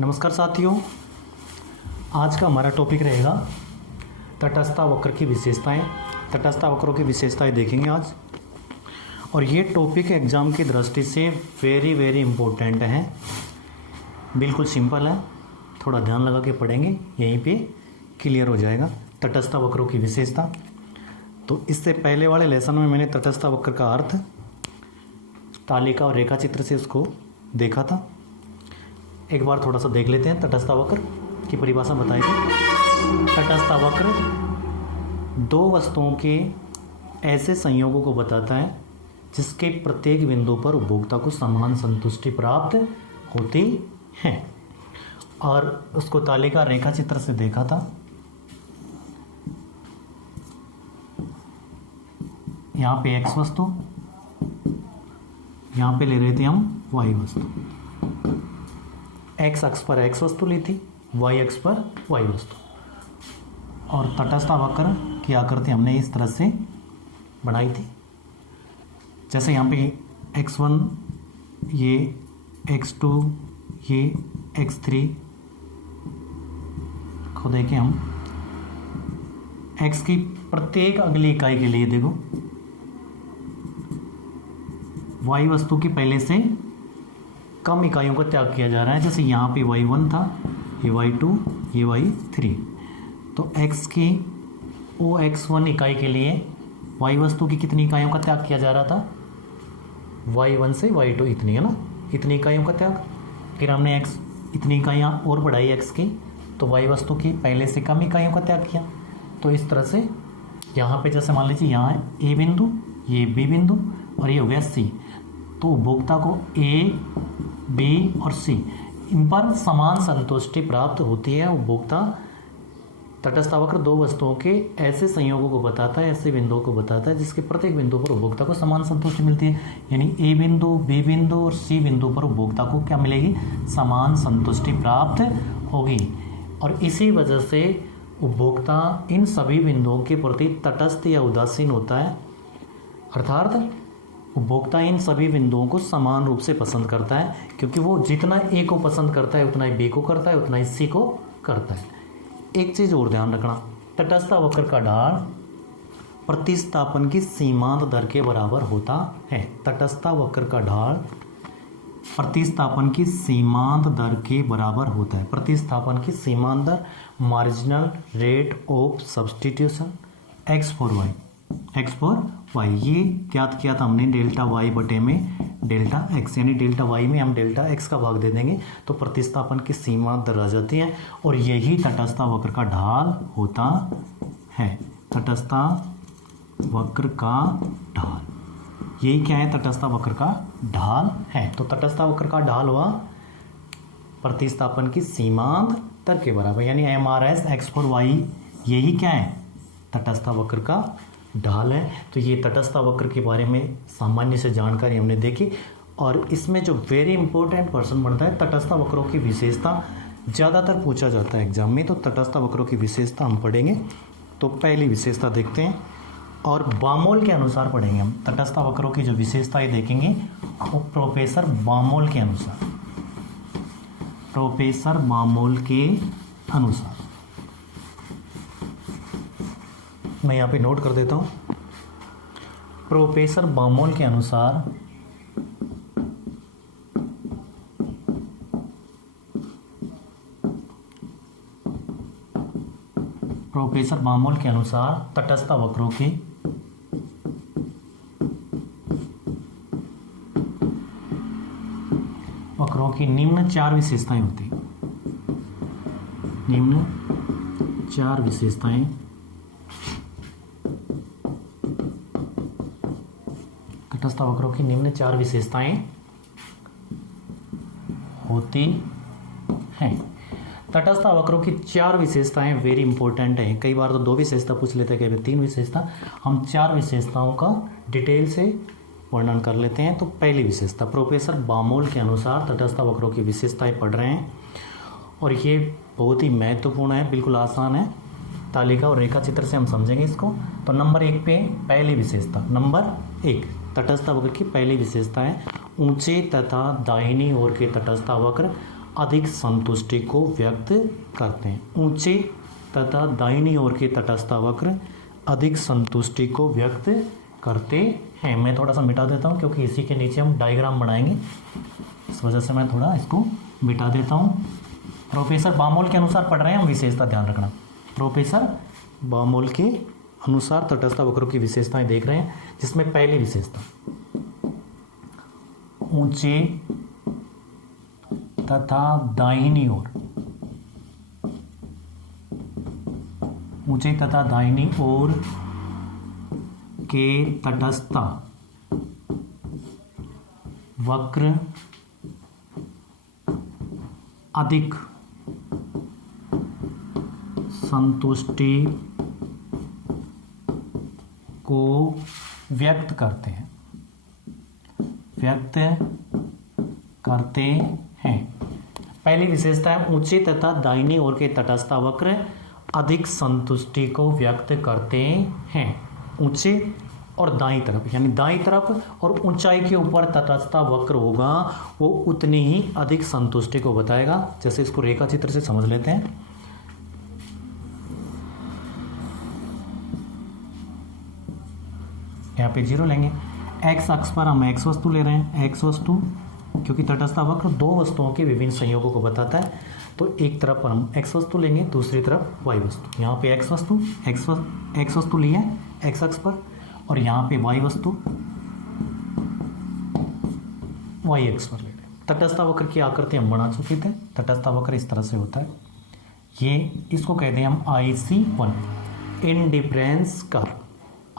नमस्कार साथियों, आज का हमारा टॉपिक रहेगा तटस्थ वक्र की विशेषताएं। तटस्थ वक्रों की विशेषताएं देखेंगे आज, और ये टॉपिक एग्ज़ाम की दृष्टि से वेरी इम्पोर्टेंट है। बिल्कुल सिंपल है, थोड़ा ध्यान लगा के पढ़ेंगे, यहीं पे क्लियर हो जाएगा तटस्थ वक्रों की विशेषता। तो इससे पहले वाले लेसन में मैंने तटस्थ वक्र का अर्थ तालिका और रेखा चित्र से उसको देखा था। एक बार थोड़ा सा देख लेते हैं। तटस्थ वक्र की परिभाषा बताई थी। तटस्थ वक्र दो वस्तुओं के ऐसे संयोगों को बताता है जिसके प्रत्येक बिंदु पर उपभोक्ता को समान संतुष्टि प्राप्त होती है। और उसको तालिका रेखा चित्र से देखा था। यहाँ पे एक्स वस्तु, यहाँ पे ले रहे थे हम वाई वस्तु। एक्स अक्ष पर एक्स वस्तु ली थी, वाई अक्ष पर वाई वस्तु। और तटस्थ वक्र की आकृति हमने इस तरह से बनाई थी। जैसे यहाँ पे x1, ये x2, ये x3 को देखें हम। x की प्रत्येक अगली इकाई के लिए देखो y वस्तु की पहले से कम इकाइयों का त्याग किया जा रहा है। जैसे यहाँ पे y1 था, ये y2, ये y3। तो x की OX1 इकाई के लिए y वस्तु की कितनी इकाइयों का त्याग किया जा रहा था? y1 से y2 इतनी, है ना, इतनी इकाइयों का त्याग। फिर हमने x इतनी इकाइयाँ और बढ़ाई x की, तो y वस्तु की पहले से कम इकाइयों का त्याग किया। तो इस तरह से यहाँ पे जैसे मान लीजिए यहाँ है A बिंदु, ये B बिंदु और ये हो गया C। तो उपभोक्ता को A, B और C इन पर समान संतुष्टि प्राप्त होती है। उपभोक्ता तटस्थ वक्र दो वस्तुओं के ऐसे संयोगों को बताता है, ऐसे बिंदुओं को बताता है जिसके प्रत्येक बिंदु पर उपभोक्ता को समान संतुष्टि मिलती है। यानी A बिंदु, B बिंदु और C बिंदु पर उपभोक्ता को क्या मिलेगी? समान संतुष्टि प्राप्त होगी। और इसी वजह से उपभोक्ता इन सभी बिंदुओं के प्रति तटस्थ या उदासीन होता है। अर्थात उपभोक्ता इन सभी बिंदुओं को समान रूप से पसंद करता है, क्योंकि वो जितना ए को पसंद करता है उतना ही बी को करता है, उतना ही सी को करता है। एक चीज़ और ध्यान रखना, तटस्थ वक्र का ढाल प्रतिस्थापन की सीमांत दर के बराबर होता है। तटस्थ वक्र का ढाल प्रतिस्थापन की सीमांत दर के बराबर होता है। प्रतिस्थापन की सीमांत दर marginal rate of substitution X for Y, ये ज्ञात किया था हमने डेल्टा वाई बटे में डेल्टा एक्स, यानी डेल्टा वाई में हम डेल्टा एक्स का भाग दे देंगे तो प्रतिस्थापन की सीमा दर आ जाती है। और यही तटस्थ वक्र का ढाल होता है। तटस्थ वक्र का ढाल, यही क्या है? तटस्थ वक्र का ढाल है। तो तटस्थ वक्र का ढाल हुआ प्रतिस्थापन की सीमांत दर के बराबर, यानी MRS एक्स फॉर वाई, यही क्या है? तटस्थ वक्र का ढाल है। तो ये तटस्थ वक्र के बारे में सामान्य से जानकारी हमने देखी। और इसमें जो वेरी इंपॉर्टेंट पर्सन बनता है, तटस्थ वक्रों की विशेषता ज़्यादातर पूछा जाता है एग्जाम में। तो तटस्थ वक्रों की विशेषता हम पढ़ेंगे। तो पहली विशेषता देखते हैं और बामोल के अनुसार पढ़ेंगे हम। तटस्थ वक्रों की जो विशेषताएं देखेंगे वो प्रोफेसर बामोल के अनुसार, प्रोफेसर बामोल के अनुसार मैं यहाँ पे नोट कर देता हूँ। प्रोफेसर बामोल के अनुसार तटस्थ वक्रों की निम्न चार विशेषताएं होती हैं। निम्न चार विशेषताएं तटस्थ वक्रों की निम्न चार विशेषताएं होती हैं। तटस्थ वक्रों की चार विशेषताएं वेरी इंपॉर्टेंट हैं। कई बार तो दो विशेषता पूछ लेते हैं, कई बार तीन विशेषता। हम चार विशेषताओं का डिटेल से वर्णन कर लेते हैं। तो पहली विशेषता, प्रोफेसर बामोल के अनुसार तटस्थ वक्रों की विशेषताएं पढ़ रहे हैं, और ये बहुत ही महत्वपूर्ण है, बिल्कुल आसान है। तालिका और रेखा चित्र से हम समझेंगे इसको। तो नंबर 1 पे पहली विशेषता, नंबर 1 तटस्थ वक्र की पहली विशेषता है ऊंचे तथा दाहिनी ओर के तटस्थ वक्र अधिक संतुष्टि को व्यक्त करते हैं। ऊंचे तथा दाहिनी ओर के तटस्थ वक्र अधिक संतुष्टि को व्यक्त करते हैं। मैं थोड़ा सा मिटा देता हूँ क्योंकि इसी के नीचे हम डायग्राम बनाएंगे, इस वजह से मैं थोड़ा इसको मिटा देता हूँ। प्रोफेसर बामोल के अनुसार पढ़ रहे हैं हम, विशेषता ध्यान रखना। प्रोफेसर बामोल के अनुसार तटस्थ वक्रों की विशेषताएं देख रहे हैं, जिसमें पहली विशेषता ऊंचे तथा दाहिनी ओर, ऊंचे तथा दाहिनी ओर के तटस्थ वक्र अधिक संतुष्टि को व्यक्त करते हैं, व्यक्त करते हैं। पहली विशेषता है ऊंचे तथा दाहिनी ओर के तटस्थ वक्र अधिक संतुष्टि को व्यक्त करते हैं। ऊंचे और दाईं तरफ, यानी दाईं तरफ और ऊंचाई के ऊपर तटस्थ वक्र होगा वो उतनी ही अधिक संतुष्टि को बताएगा। जैसे इसको रेखा चित्र से समझ लेते हैं। यहाँ पे 0 लेंगे। एक्स अक्ष पर हम एक्स वस्तु ले रहे हैं, एक्स वस्तु, क्योंकि तटस्थ वक्र दो वस्तुओं के विभिन्न संयोगों को बताता है, तो एक तरफ पर हम एक्स वस्तु लेंगे, दूसरी तरफ वाई वस्तु। यहाँ पे एक्स वस्तु, एक्स वस्तु ली है एक्स अक्ष पर, और यहाँ पे वाई वस्तु वाई एक्स पर ले रहे हैं। तटस्थ वक्र की आकृति हम बना चुके थे। तटस्थ वक्र इस तरह से होता है, ये इसको कहते हैं हम IC1 indifference curve,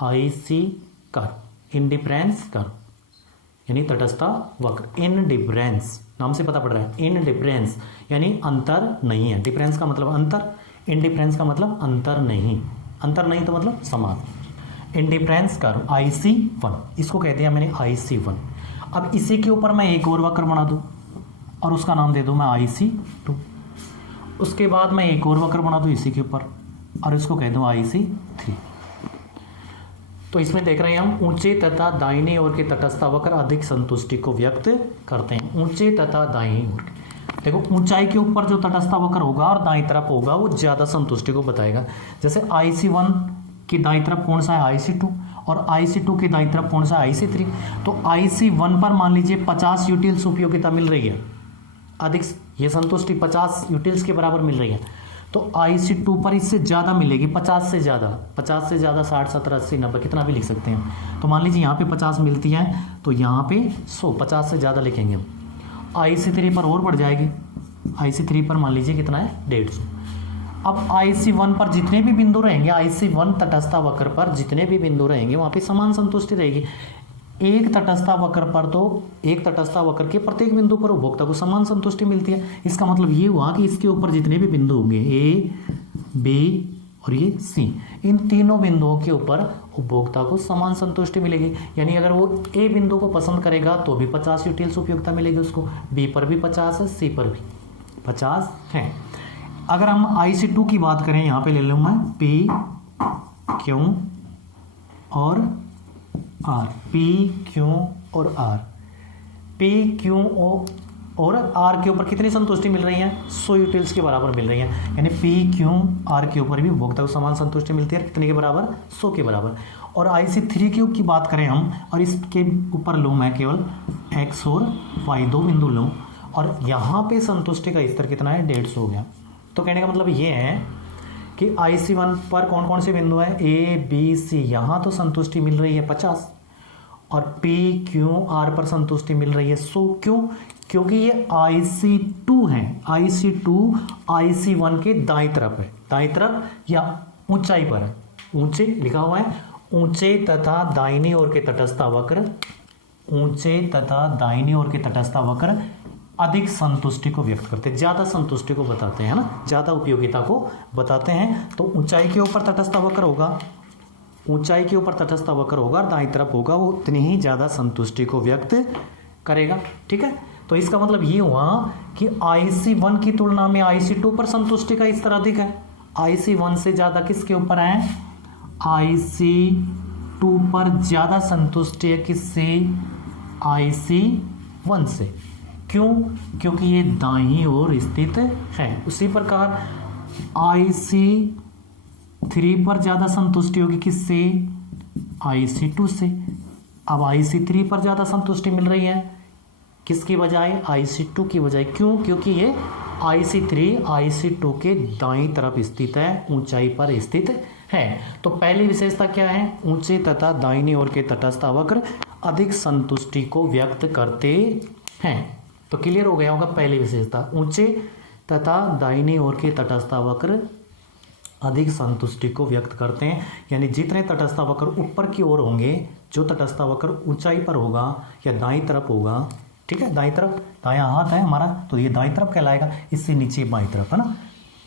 IC curve, indifference curve यानी तटस्थ वक्र। इंडिफरेंस नाम से पता पड़ रहा है, इंडिफरेंस यानी अंतर नहीं है। डिफरेंस का मतलब अंतर, इंडिफरेंस का मतलब अंतर नहीं, अंतर नहीं तो मतलब समान। इंडिफरेंस कर्व IC1, इसको कहते हैं मैंने IC1। अब इसी के ऊपर मैं एक और वक्र बना दूं और उसका नाम दे दूं मैं IC2। उसके बाद मैं एक और वक्र बना दूं इसी के ऊपर और इसको कह दूं IC3। तो इसमें देख रहे हैं हम ऊंचे तथा दाहिनी ओर के तटस्थ वक्र अधिक संतुष्टि को व्यक्त करते हैं। ऊंचे तथा दाहिनी ओर, देखो ऊंचाई के ऊपर जो तटस्थ वक्र होगा और दाईं तरफ होगा वो ज्यादा संतुष्टि को बताएगा। जैसे IC1 की दाईं तरफ कौन सा है IC2 और IC2 की दाईं तरफ कौन सा है IC3। तो IC1 पर मान लीजिए 50 यूटिल्स उपयोगिता मिल रही है, अधिक ये संतुष्टि 50 यूटिल्स के बराबर मिल रही है। तो IC2 पर इससे ज़्यादा मिलेगी, 50 से ज़्यादा, 60, 70, 80, 90 कितना भी लिख सकते हैं। तो मान लीजिए यहाँ पे 50 मिलती है तो यहाँ पे 100, 50 से ज़्यादा लिखेंगे हम। IC3 पर और बढ़ जाएगी, IC3 पर मान लीजिए कितना है 150। अब IC1 पर जितने भी बिंदु रहेंगे, IC1 तटस्थ वक्र पर जितने भी बिंदु रहेंगे वहाँ पे समान संतुष्टि रहेगी। एक तटस्थ वक्र पर तो एक तटस्थ वक्र के प्रत्येक बिंदु पर उपभोक्ता को समान संतुष्टि मिलती है। इसका मतलब ये हुआ कि इसके ऊपर जितने भी बिंदु होंगे A, B और ये C, इन तीनों बिंदुओं के ऊपर उपभोक्ता को समान संतुष्टि मिलेगी। यानी अगर वो A बिंदु को पसंद करेगा तो भी 50 यूटिल्स उपयोगिता मिलेगी उसको, B पर भी 50 है, C पर भी 50 है। अगर हम IC2 की बात करें, यहाँ पे ले लूँ मैं P, Q और R, P, Q और R, P, Q और R के ऊपर कितनी संतुष्टि मिल रही है, 100 यूटिल्स के बराबर मिल रही है। यानी P, Q, R के ऊपर भी उपभोक्ता को समान संतुष्टि मिलती है, कितने के बराबर, 100 के बराबर। और IC3 की बात करें हम और इसके ऊपर लूँ मैं केवल X और Y दो बिंदु लूँ और यहाँ पे संतुष्टि का स्तर कितना है, 150 हो गया। तो कहने का मतलब ये है कि IC1 पर कौन कौन से बिंदु हैं, A, B, C, यहाँ तो संतुष्टि मिल रही है 50 और P, Q, R पर संतुष्टि मिल रही है 100। क्यों? क्योंकि ये IC2 है, IC2 IC1 के दाईं तरफ है, दाईं तरफ या ऊंचाई पर है, ऊंचे लिखा हुआ है, ऊंचे तथा दाहिनी ओर के तटस्थ वक्र, ऊंचे तथा दाहिनी ओर के तटस्थ वक्र अधिक संतुष्टि को व्यक्त करते हैं, ज्यादा संतुष्टि को बताते हैं ना, ज्यादा उपयोगिता को बताते हैं। तो ऊंचाई के ऊपर तटस्थ वक्र होगा, ऊंचाई के ऊपर तटस्थ वक्र होगा, दाईं तरफ होगा, वो उतनी ही ज्यादा संतुष्टि को व्यक्त करेगा। ठीक है, तो इसका मतलब ये हुआ कि IC1 की तुलना में IC2 पर संतुष्टि का स्तर अधिक है। IC1 से ज्यादा किसके ऊपर है, IC2 पर ज्यादा संतुष्टि है किससे, IC1 से। क्यों? क्योंकि ये दाईं ओर स्थित है। उसी प्रकार IC3 पर ज़्यादा संतुष्टि होगी किससे? IC2 से। अब IC3 पर ज़्यादा संतुष्टि मिल रही है किसकी बजाय? IC2 की बजाय। क्यों? क्योंकि ये IC3 IC2 के दाईं तरफ स्थित है, ऊंचाई पर स्थित है। तो पहली विशेषता क्या है? ऊंचे तथा दाहिनी ओर के तटस्थ वक्र अधिक संतुष्टि को व्यक्त करते हैं। तो क्लियर हो गया होगा पहली विशेषता, ऊंचे तथा दाहिनी ओर के तटस्थ वक्र अधिक संतुष्टि को व्यक्त करते हैं। यानी जितने तटस्थ वक्र ऊपर की ओर होंगे, जो तटस्थ वक्र ऊंचाई पर होगा या दाईं तरफ होगा, ठीक है, दाईं तरफ, दायां हाथ है हमारा तो ये दाईं तरफ कहलाएगा, इससे नीचे बाईं तरफ, है ना।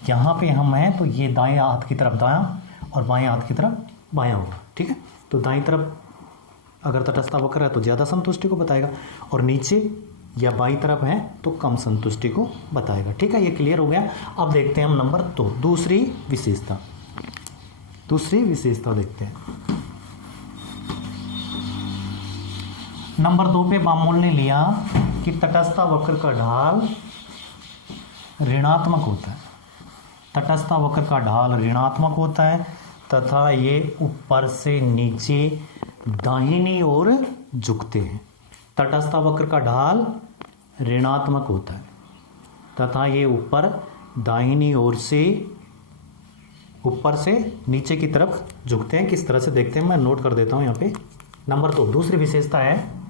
यहाँ पे हम हैं तो ये दाएं हाथ की तरफ दायां और बाएं हाथ की तरफ बायां होगा, ठीक है। तो दाईं तरफ अगर तटस्थ वक्र है तो ज़्यादा संतुष्टि को बताएगा, और नीचे या बाईं तरफ है तो कम संतुष्टि को बताएगा, ठीक है। ये क्लियर हो गया। अब देखते हैं हम नंबर 2, दूसरी विशेषता देखते हैं। नंबर 2 पे बामोल ने लिया कि तटस्थ वक्र का ढाल ऋणात्मक होता है। तटस्थ वक्र का ढाल ऋणात्मक होता है तथा ये ऊपर से नीचे दाहिनी ओर झुकते हैं। तटस्थ वक्र का ढाल ऋणात्मक होता है तथा ये ऊपर दाहिनी ओर से ऊपर से नीचे की तरफ झुकते हैं। किस तरह से देखते हैं, मैं नोट कर देता हूं यहाँ पे। नंबर 2 दूसरी विशेषता है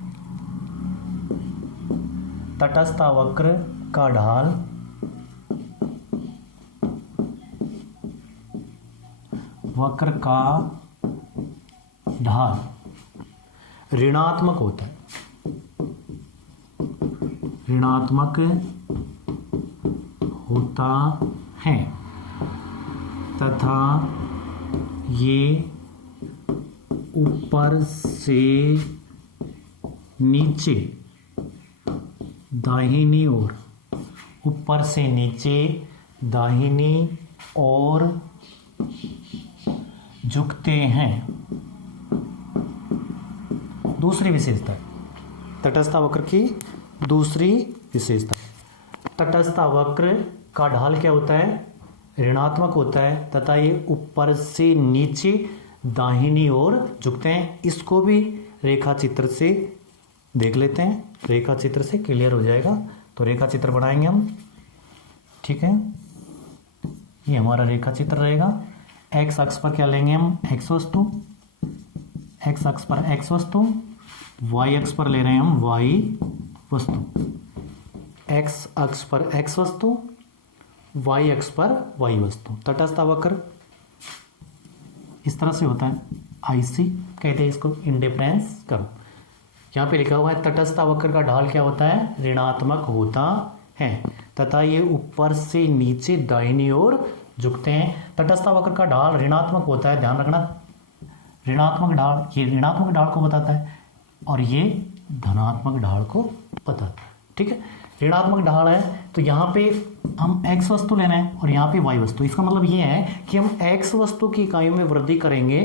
तटस्थ वक्र का ढाल ऋणात्मक होता है। ऋणात्मक होता है तथा ये ऊपर से नीचे दाहिनी ओर, ऊपर से नीचे दाहिनी ओर झुकते हैं। दूसरी विशेषता, तटस्थ वक्र की दूसरी विशेषता, तटस्थ वक्र का ढाल क्या होता है? ऋणात्मक होता है तथा ये ऊपर से नीचे दाहिनी ओर झुकते हैं। इसको भी रेखा चित्र से देख लेते हैं, रेखा चित्र से क्लियर हो जाएगा। तो रेखा चित्र बनाएंगे हम, ठीक है। ये हमारा रेखा चित्र रहेगा। एक्स अक्ष पर क्या लेंगे हम? एक्स वस्तु, एक्स अक्ष पर एक्स वस्तु, वाई अक्ष पर ले रहे हैं हम वाई वस्तु। एक्स अक्ष पर एक्स वस्तु, वाई अक्ष पर वाई वस्तु। तटस्थ वक्र इस तरह से होता है, आईसी कहते हैं इसको, इंडिफरेंस कर्व। यहाँ पे लिखा हुआ है तटस्थ वक्र का ढाल क्या होता है? ऋणात्मक होता है तथा ये ऊपर से नीचे दाहिनी ओर झुकते हैं। तटस्थ वक्र का ढाल ऋणात्मक होता है, ध्यान रखना, ऋणात्मक ढाल, ये ऋणात्मक ढाल को बताता है और ये धनात्मक ढाल को बताता है, ठीक है। ऋणात्मक ढाल है तो यहाँ पे हम x वस्तु लेना है और यहाँ पे y वस्तु। इसका मतलब ये है कि हम x वस्तु की इकाइयों में वृद्धि करेंगे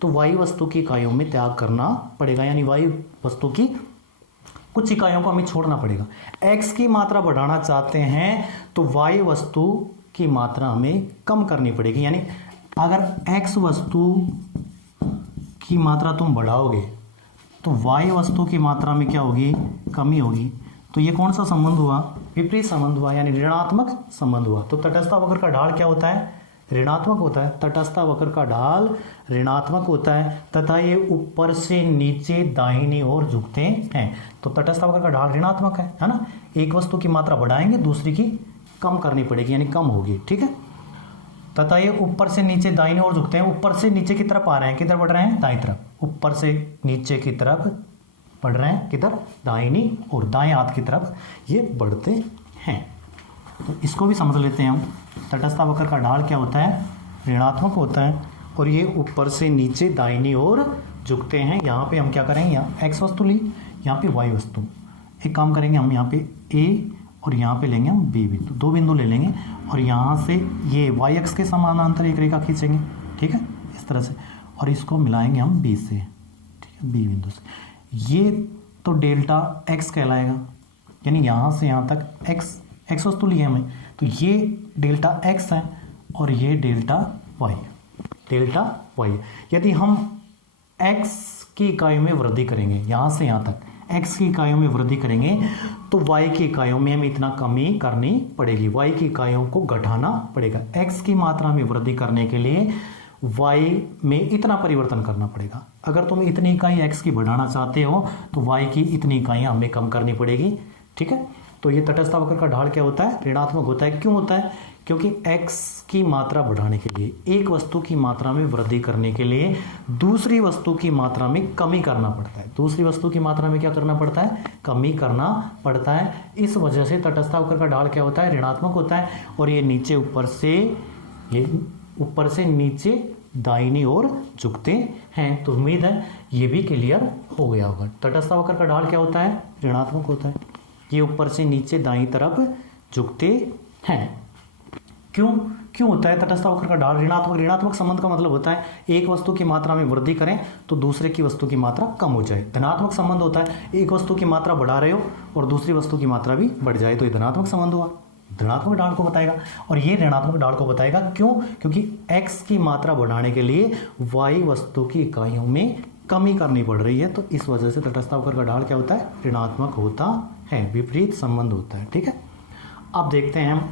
तो y वस्तु की इकाइयों में त्याग करना पड़ेगा, यानी y वस्तु की कुछ इकाइयों को हमें छोड़ना पड़ेगा। x की मात्रा बढ़ाना चाहते हैं तो y वस्तु की मात्रा हमें कम करनी पड़ेगी। यानी अगर x वस्तु की मात्रा तुम बढ़ाओगे तो y वस्तु की मात्रा में क्या होगी? कमी होगी। तो ये कौन सा संबंध हुआ? विपरीत संबंध हुआ, यानी ऋणात्मक संबंध हुआ। तो तटस्थ वक्र का ढाल क्या होता है? ऋणात्मक होता है। तटस्थ वक्र का ढाल ऋणात्मक होता है तथा ये ऊपर से नीचे दाहिनी ओर झुकते हैं। तो तटस्थ वक्र का ढाल ऋणात्मक है ना। एक वस्तु की मात्रा बढ़ाएंगे, दूसरी की कम करनी पड़ेगी, यानी कम होगी, ठीक है। तथा ये ऊपर से नीचे दाहिनी ओर झुकते हैं। ऊपर से नीचे की तरफ आ रहे हैं, किधर बढ़ रहे हैं? दाईं तरफ। ऊपर से नीचे की तरफ बढ़ रहे हैं, किधर? दाहिनी और दाएं हाथ की तरफ ये बढ़ते हैं। तो इसको भी समझ लेते हैं हम। तटस्थ वक्र का ढाल क्या होता है? ऋणात्मक होता है और ये ऊपर से नीचे दाहिनी ओर झुकते हैं। यहाँ पे हम क्या करेंगे? यहाँ x वस्तु ली, यहाँ पे y वस्तु। एक काम करेंगे हम, यहाँ पे a और यहाँ पे लेंगे हम b बिंदु, दो बिंदु ले लेंगे और यहाँ से ये y अक्ष के समानांतर एक रेखा खींचेंगे, ठीक है, इस तरह से, और इसको मिलाएंगे हम b से, ठीक है, b बिंदु से। ये तो डेल्टा x कहलाएगा, यानी यहाँ से यहाँ तक एक्स वस्तु ली है हमें, तो ये डेल्टा एक्स है और ये डेल्टा वाई। यदि हम एक्स की इकाइयों में वृद्धि करेंगे, यहाँ से यहाँ तक x की इकाइयों में वृद्धि करेंगे, तो y की इकाइयों में हमें इतना कमी करनी पड़ेगी, y की इकाइयों को घटाना पड़ेगा। x की मात्रा में वृद्धि करने के लिए y में इतना परिवर्तन करना पड़ेगा। अगर तुम इतनी इकाई x की बढ़ाना चाहते हो तो y की इतनी इकाइयां हमें कम करनी पड़ेगी। ठीक है, तो ये तटस्थ वक्र का ढाल क्या होता है? ऋणात्मक होता है। क्यों होता है? क्योंकि x की मात्रा बढ़ाने के लिए, एक वस्तु की मात्रा में वृद्धि करने के लिए दूसरी वस्तु की मात्रा में कमी करना पड़ता है। दूसरी वस्तु की मात्रा में क्या करना पड़ता है? कमी करना पड़ता है। इस वजह से तटस्थ वक्र का ढाल क्या होता है? ऋणात्मक होता है। और ये नीचे ऊपर से नीचे दाहिनी ओर झुकते हैं। तो उम्मीद है ये भी क्लियर हो गया होगा। तटस्थ वक्र का ढाल क्या होता है? ऋणात्मक होता है। ये ऊपर से नीचे दाईं तरफ झुकते हैं। क्यों होता है तटस्थ वक्र का ढाल ऋणात्मक संबंध का मतलब होता है एक वस्तु की मात्रा में वृद्धि करें तो दूसरे की वस्तु की मात्रा कम हो जाए। धनात्मक संबंध होता है एक वस्तु की मात्रा बढ़ा रहे हो और दूसरी वस्तु की मात्रा भी बढ़ जाए, तो ये धनात्मक संबंध हुआ, धनात्मक ढाल को बताएगा। और ये ऋणात्मक ढाल को बताएगा। क्यों? क्योंकि x की मात्रा बढ़ाने के लिए y वस्तु की इकाइयों में कमी करनी पड़ रही है, तो इस वजह से तटस्थ वक्र का ढाल क्या होता है? ऋणात्मक होता है, विपरीत संबंध होता है। ठीक है, अब देखते हैं हम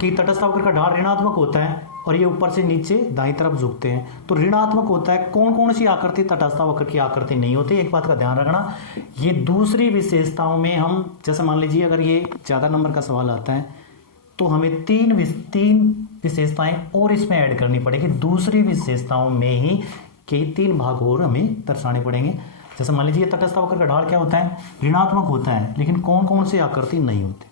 कि तटस्थ वक्र का ढाल ऋणात्मक होता है और ये ऊपर से नीचे दाईं तरफ झुकते हैं, तो ऋणात्मक होता है। कौन कौन सी आकृति तटस्थ वक्र की आकृति नहीं होती? एक बात का ध्यान रखना, ये दूसरी विशेषताओं में हम, जैसे मान लीजिए अगर ये ज़्यादा नंबर का सवाल आता है तो हमें तीन विशेषताएं और इसमें ऐड करनी पड़ेगी। दूसरी विशेषताओं में ही के 3 भाग और हमें दर्शाने पड़ेंगे। जैसे मान लीजिए तटस्थ वक्र का ढाल क्या होता है? ऋणात्मक होता है, लेकिन कौन कौन सी आकृति नहीं होती?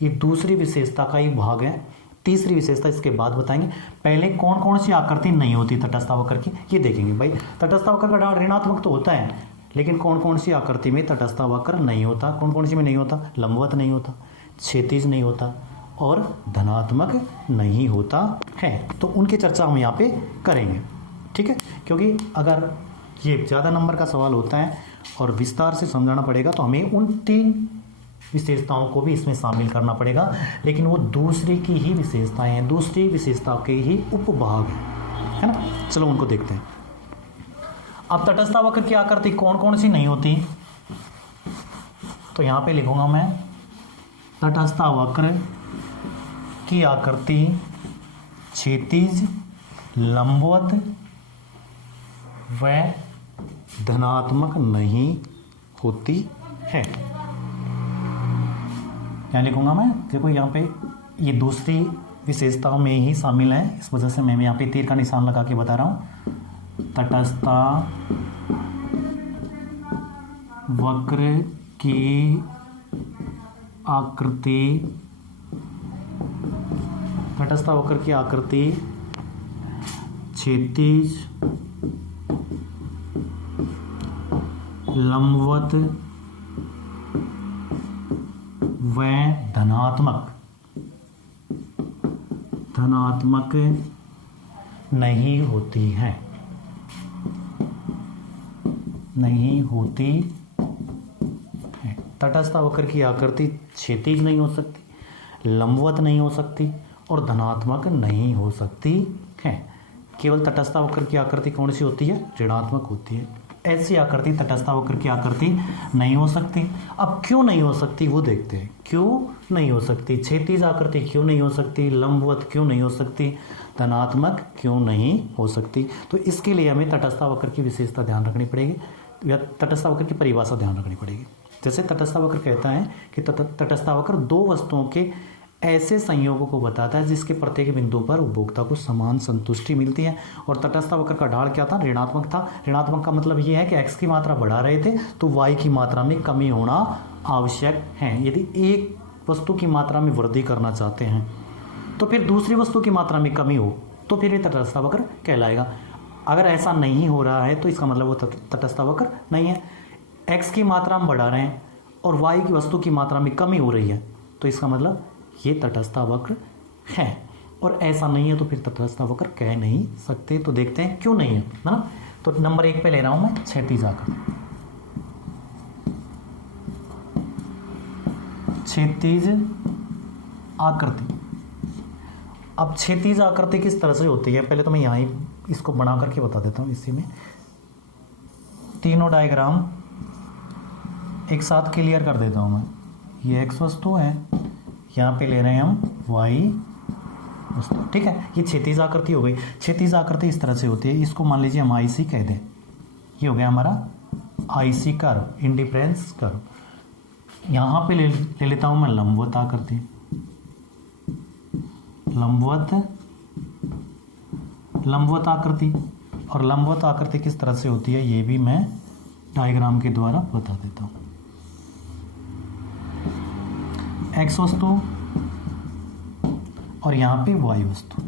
ये दूसरी विशेषता का ही भाग है। तीसरी विशेषता इसके बाद बताएंगे। पहले कौन कौन सी आकृति नहीं होती तटस्थ वक्र की, ये देखेंगे। भाई तटस्थ वक्र का ढाल ऋणात्मक तो होता है, लेकिन कौन कौन सी आकृति में तटस्थ वक्र नहीं होता? कौन कौन सी में नहीं होता? लंबवत नहीं होता, क्षैतिज नहीं होता और धनात्मक नहीं होता है। तो उनकी चर्चा हम यहाँ पे करेंगे। ठीक है, क्योंकि अगर ये ज़्यादा नंबर का सवाल होता है और विस्तार से समझाना पड़ेगा तो हमें उन 3 विशेषताओं को भी इसमें शामिल करना पड़ेगा, लेकिन वो दूसरी की ही विशेषताएं हैं, दूसरी विशेषताओं के ही उपभाग है ना। चलो उनको देखते हैं। अब तटस्थ वक्र की आकृति कौन कौन सी नहीं होती, तो यहां पे लिखूंगा मैं तटस्थ वक्र की आकृति क्षैतिज, लंबवत व धनात्मक नहीं होती है। क्या लिखूंगा मैं? देखो यहाँ पे ये दूसरी विशेषताओं में ही शामिल है, इस वजह से मैं यहाँ पे तीर का निशान लगा के बता रहा हूँ। तटस्थ वक्र की आकृति, तटस्थ वक्र की आकृति क्षैतिज, लंबवत व धनात्मक नहीं होती है, नहीं होती है। तटस्थ वक्र की आकृति क्षैतिज नहीं हो सकती, लंबवत नहीं हो सकती और धनात्मक नहीं हो सकती है। केवल तटस्थ वक्र की आकृति कौन सी होती है? ऋणात्मक होती है। ऐसी आकृति तटस्थ वक्र की आकृति नहीं हो सकती। अब क्यों नहीं हो सकती वो देखते हैं। क्यों नहीं हो सकती? क्षैतिज आकृति क्यों नहीं हो सकती? लंबवत क्यों नहीं हो सकती? धनात्मक क्यों नहीं हो सकती? तो इसके लिए हमें तटस्थ वक्र की विशेषता ध्यान रखनी पड़ेगी या तटस्थ वक्र की परिभाषा ध्यान रखनी पड़ेगी। जैसे तटस्थ वक्र कहता है कि तटस्थ वक्र 2 वस्तुओं के ऐसे संयोगों को बताता है जिसके प्रत्येक बिंदु पर उपभोक्ता को समान संतुष्टि मिलती है। और तटस्थ वक्र का ढाल क्या था? ऋणात्मक था। ऋणात्मक का मतलब ये है कि x की मात्रा बढ़ा रहे थे तो y की मात्रा में कमी होना आवश्यक है। यदि एक वस्तु की मात्रा में वृद्धि करना चाहते हैं तो फिर दूसरी वस्तु की मात्रा में कमी हो तो फिर ये तटस्थ वक्र कहलाएगा। अगर ऐसा नहीं हो रहा है तो इसका मतलब वो तटस्थ वक्र नहीं है। x की मात्रा हम बढ़ा रहे हैं और y की वस्तु की मात्रा में कमी हो रही है, तो इसका मतलब ये तटस्थ वक्र है। और ऐसा नहीं है तो फिर तटस्थ वक्र कह नहीं सकते। तो देखते हैं क्यों नहीं है ना। तो नंबर 1 पे ले रहा हूं मैं क्षैतिज आकृति। क्षैतिज आकृति। अब क्षैतिज आकृति किस तरह से होती है, पहले तो मैं यहाँ ही इसको बना करके बता देता हूँ। इसी में तीनों डायग्राम एक साथ क्लियर कर देता हूँ मैं। ये x वस्तु है, यहाँ पे ले रहे हैं हम y वस्तु, ठीक है। ये क्षैतिज आकृति हो गई। क्षैतिज आकृति इस तरह से होती है, इसको मान लीजिए हम IC कह दें। ये हो गया हमारा IC कर्व, इंडिफरेंस कर्व। यहाँ पे ले लेता हूँ मैं लंबवत आकृति। लंबवत आकृति, और लंबवत आकृति किस तरह से होती है ये भी मैं डायग्राम के द्वारा बता देता हूँ। x वस्तु और यहाँ पे y वस्तु,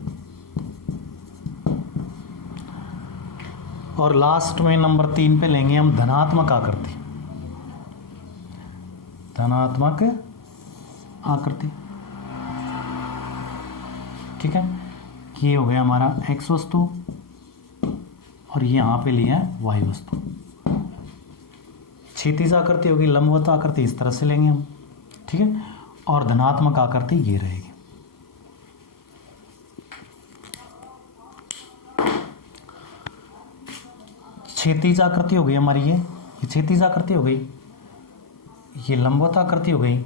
और लास्ट में नंबर 3 पे लेंगे हम धनात्मक आकृति। धनात्मक आकृति, ठीक है। ये हो गया हमारा x वस्तु और ये यहाँ पे लिया है y वस्तु। क्षैतिज आकृति होगी, लंबवत आकृति इस तरह से लेंगे हम, ठीक है। और धनात्मक आकृति ये रहेगी। क्षैतिज आकृति हो गई हमारी, ये क्षैतिज आकृति हो गई, ये लंबवत आकृति हो गई,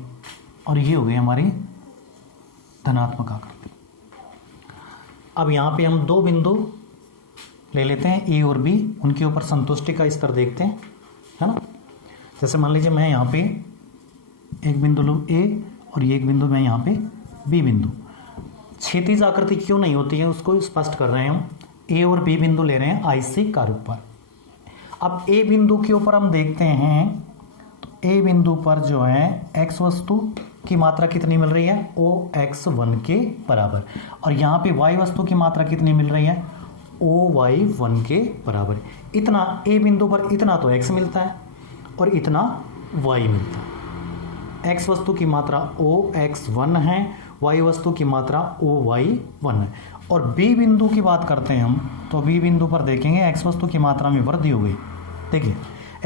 और ये हो गई हमारी धनात्मक आकृति। अब यहाँ पे हम दो बिंदु ले लेते हैं ए और बी, उनके ऊपर संतुष्टि का स्तर देखते हैं, है ना। जैसे मान लीजिए मैं यहाँ पे एक बिंदु लूँ ए और ये एक बिंदु मैं यहाँ पे बी बिंदु। क्षैतिज आकृति क्यों नहीं होती है उसको स्पष्ट कर रहे हैं हम। ए और बी बिंदु ले रहे हैं IC कर्व पर। अब ए बिंदु के ऊपर हम देखते हैं तो ए बिंदु पर जो है x वस्तु की मात्रा कितनी मिल रही है, OX1 के बराबर, और यहाँ पे y वस्तु की मात्रा कितनी मिल रही है, OY1 के बराबर। इतना ए बिंदु पर इतना तो x मिलता है और इतना y मिलता है। x वस्तु की मात्रा OX1 है, y वस्तु की मात्रा OY1 है। और b बिंदु की बात करते हैं हम, तो b बिंदु पर देखेंगे x वस्तु की मात्रा में वृद्धि हो गई। देखिए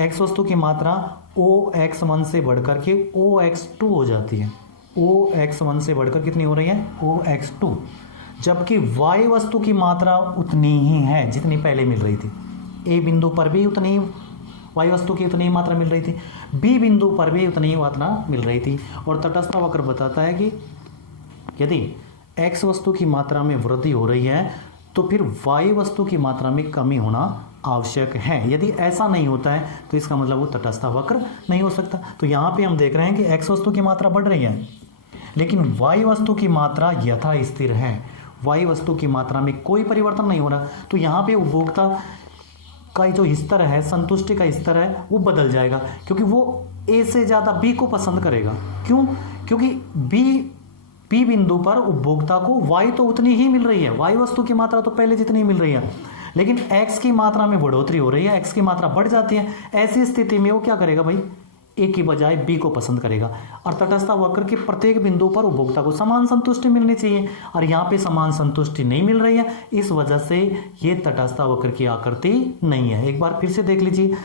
x वस्तु की मात्रा OX1 से बढ़कर के OX2 हो जाती है। OX1 से बढ़कर कितनी हो रही है, OX2, जबकि y वस्तु की मात्रा उतनी ही है जितनी पहले मिल रही थी। a बिंदु पर भी उतनी y वस्तु की उतनी ही मात्रा मिल रही थी, b बिंदु पर भी उतनी ही मात्रा मिल रही थी। और तटस्थ वक्र बताता है कि यदि x वस्तु की मात्रा में वृद्धि हो रही है तो फिर y वस्तु की मात्रा में कमी होना आवश्यक है। यदि ऐसा नहीं होता है तो इसका मतलब वो तटस्थ वक्र नहीं हो सकता। तो यहाँ पे हम देख रहे हैं कि x वस्तु की मात्रा बढ़ रही है लेकिन y वस्तु की मात्रा यथा स्थिर है। y वस्तु की मात्रा में कोई परिवर्तन नहीं हो रहा। तो यहाँ पे उपभोक्ता का जो स्तर है, संतुष्टि का स्तर है, वो बदल जाएगा, क्योंकि वो ए से ज़्यादा बी को पसंद करेगा। क्यों? क्योंकि बी बिंदु पर उपभोक्ता को वाई तो उतनी ही मिल रही है, वाई वस्तु की मात्रा तो पहले जितनी मिल रही है, लेकिन एक्स की मात्रा में बढ़ोतरी हो रही है, एक्स की मात्रा बढ़ जाती है। ऐसी स्थिति में वो क्या करेगा भाई, ए की बजाय बी को पसंद करेगा। और तटस्थ वक्र के प्रत्येक बिंदु पर उपभोक्ता को समान संतुष्टि मिलनी चाहिए, और यहाँ पे समान संतुष्टि नहीं मिल रही है, इस वजह से ये तटस्थ वक्र की आकृति नहीं है। एक बार फिर से देख लीजिए,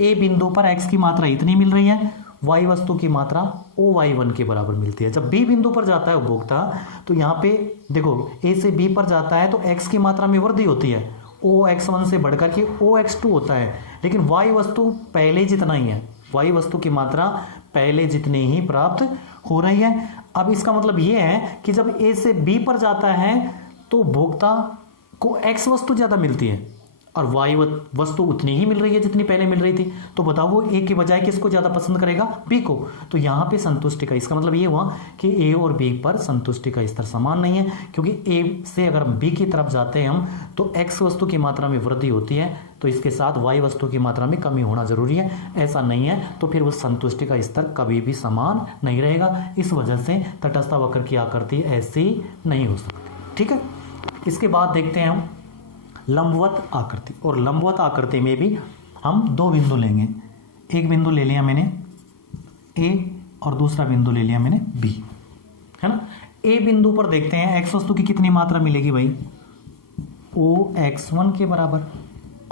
ए बिंदु पर एक्स की मात्रा इतनी मिल रही है, वाई वस्तु की मात्रा OY1 के बराबर मिलती है। जब बी बिंदु पर जाता है उपभोक्ता, तो यहाँ पे देखो ए से बी पर जाता है तो एक्स की मात्रा में वृद्धि होती है, OX1 से बढ़कर के OX2 होता है, लेकिन वाई वस्तु पहले जितना ही है, वाई वस्तु की मात्रा पहले जितनी ही प्राप्त हो रही है। अब इसका मतलब ये है कि जब ए से बी पर जाता है तो उपभोक्ता को एक्स वस्तु ज़्यादा मिलती है और वाई वस्तु उतनी ही मिल रही है जितनी पहले मिल रही थी। तो बताओ वो ए के बजाय किसको ज़्यादा पसंद करेगा, बी को। तो यहाँ पे संतुष्टि का, इसका मतलब ये हुआ कि ए और बी पर संतुष्टि का स्तर समान नहीं है, क्योंकि ए से अगर बी की तरफ जाते हैं हम तो एक्स वस्तु की मात्रा में वृद्धि होती है, तो इसके साथ वाई वस्तु की मात्रा में कमी होना जरूरी है। ऐसा नहीं है तो फिर उस संतुष्टि का स्तर कभी भी समान नहीं रहेगा। इस वजह से तटस्थ वक्र की आकृति ऐसी नहीं हो सकती। ठीक है, इसके बाद देखते हैं हम लंबवत आकृति। और लंबवत आकृति में भी हम दो बिंदु लेंगे, एक बिंदु ले लिया मैंने ए और दूसरा बिंदु ले लिया मैंने बी, है ना। ए बिंदु पर देखते हैं एक्स वस्तु की कितनी मात्रा मिलेगी भाई, OX1 के बराबर,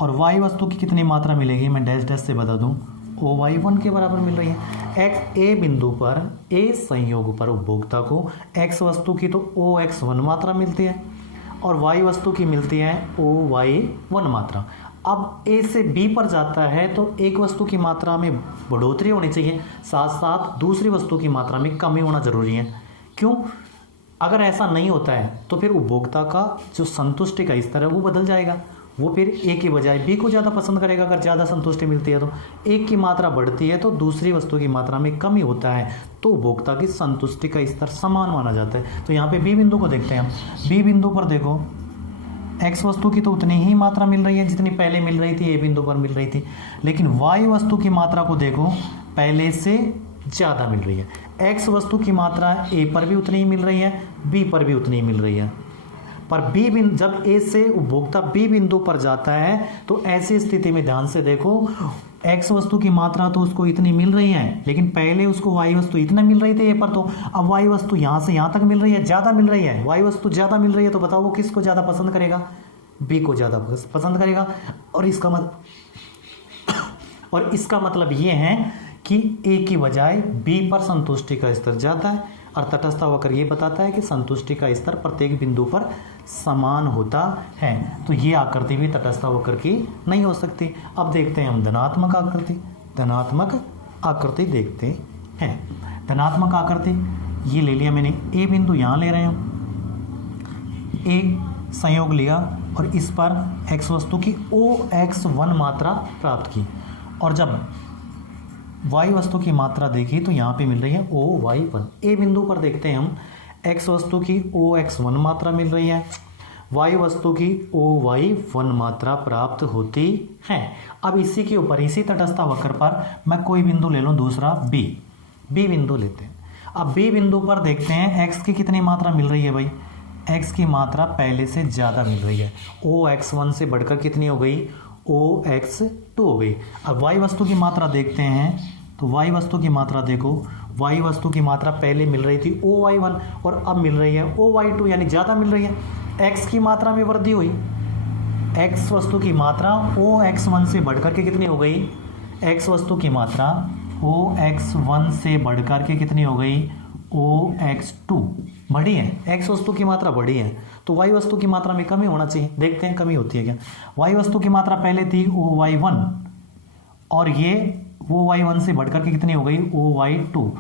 और वाई वस्तु की कितनी मात्रा मिलेगी, मैं डैश डैश से बता दूं, OY1 के बराबर मिल रही है। एक्स ए बिंदु पर ए संयोग पर उपभोक्ता को एक्स वस्तु की तो OX1 मात्रा मिलती है और वाई वस्तु की मिलती है OY1 मात्रा। अब ए से बी पर जाता है तो एक वस्तु की मात्रा में बढ़ोतरी होनी चाहिए, साथ साथ दूसरी वस्तु की मात्रा में कमी होना जरूरी है। क्यों? अगर ऐसा नहीं होता है तो फिर उपभोक्ता का जो संतुष्टि का स्तर है वो बदल जाएगा। वो फिर ए की बजाय बी को ज़्यादा पसंद करेगा। अगर ज़्यादा संतुष्टि मिलती है तो एक की मात्रा बढ़ती है तो दूसरी वस्तु की मात्रा में कमी होता है, तो उपभोक्ता की संतुष्टि का स्तर समान माना जाता है। तो यहाँ पे बी बिंदु को देखते हैं हम। बी बिंदु पर देखो एक्स वस्तु की तो उतनी ही मात्रा मिल रही है जितनी पहले मिल रही थी, ए बिंदु पर मिल रही थी, लेकिन वाई वस्तु की मात्रा को देखो पहले से ज़्यादा मिल रही है। एक्स वस्तु की मात्रा ए पर भी उतनी ही मिल रही है, बी पर भी उतनी ही मिल रही है। पर बी बिंदु जब ए से उपभोक्ता बी बिंदु पर जाता है तो ऐसी स्थिति में ध्यान से देखो, एक्स वस्तु की मात्रा तो उसको इतनी मिल रही है, लेकिन पहले उसको वाई वस्तु इतना मिल रही थी ए पर, तो अब वाई वस्तु यहाँ से यहाँ तक मिल रही है, ज़्यादा मिल रही है, वाई वस्तु ज़्यादा मिल रही है, तो बताओ वो किसको ज़्यादा पसंद करेगा? बी को ज़्यादा पसंद करेगा। और इसका मतलब ये है कि ए की बजाय बी पर संतुष्टि का स्तर ज़्यादा है, और तटस्थ वक्र ये बताता है कि संतुष्टि का स्तर प्रत्येक बिंदु पर समान होता है। तो ये आकृति भी तटस्थ वक्र की नहीं हो सकती। अब देखते हैं हम धनात्मक आकृति। धनात्मक आकृति देखते हैं। धनात्मक आकृति ये ले लिया मैंने, ए बिंदु यहाँ ले रहे हैं, ए संयोग लिया और इस पर एक्स वस्तु की OX1 मात्रा प्राप्त की, और जब वाई वस्तु की मात्रा देखी तो यहाँ पे मिल रही है OY1। ए बिंदु पर देखते हैं हम, एक्स वस्तु की OX1 मात्रा मिल रही है, वाई वस्तु की OY1 मात्रा प्राप्त होती है। अब इसी के ऊपर इसी तटस्थ वक्र पर मैं कोई बिंदु ले लूँ, दूसरा बी बिंदु लेते हैं। अब बी बिंदु पर देखते हैं एक्स की कितनी मात्रा मिल रही है भाई? एक्स की मात्रा पहले से ज़्यादा मिल रही है, OX1 से बढ़कर कितनी हो गई? OX2 हो गई। अब वाई वस्तु की मात्रा देखते हैं, तो वाई वस्तु की मात्रा देखो, वाई वस्तु की मात्रा पहले मिल रही थी OY1 और अब मिल रही है OY2, यानी ज़्यादा मिल रही है। एक्स की मात्रा में वृद्धि हुई, एक्स वस्तु की मात्रा OX1 से बढ़कर के कितनी हो गई? एक्स वस्तु की मात्रा OX1 से बढ़कर के कितनी हो गई? OX2 बढ़ी है, एक्स वस्तु की मात्रा बढ़ी है, तो वाई वस्तु की मात्रा में कमी होना चाहिए। देखते हैं कमी होती है क्या। वाई वस्तु की मात्रा पहले थी OY1 और ये OY1 से बढ़कर के कितनी हो गई? OY2।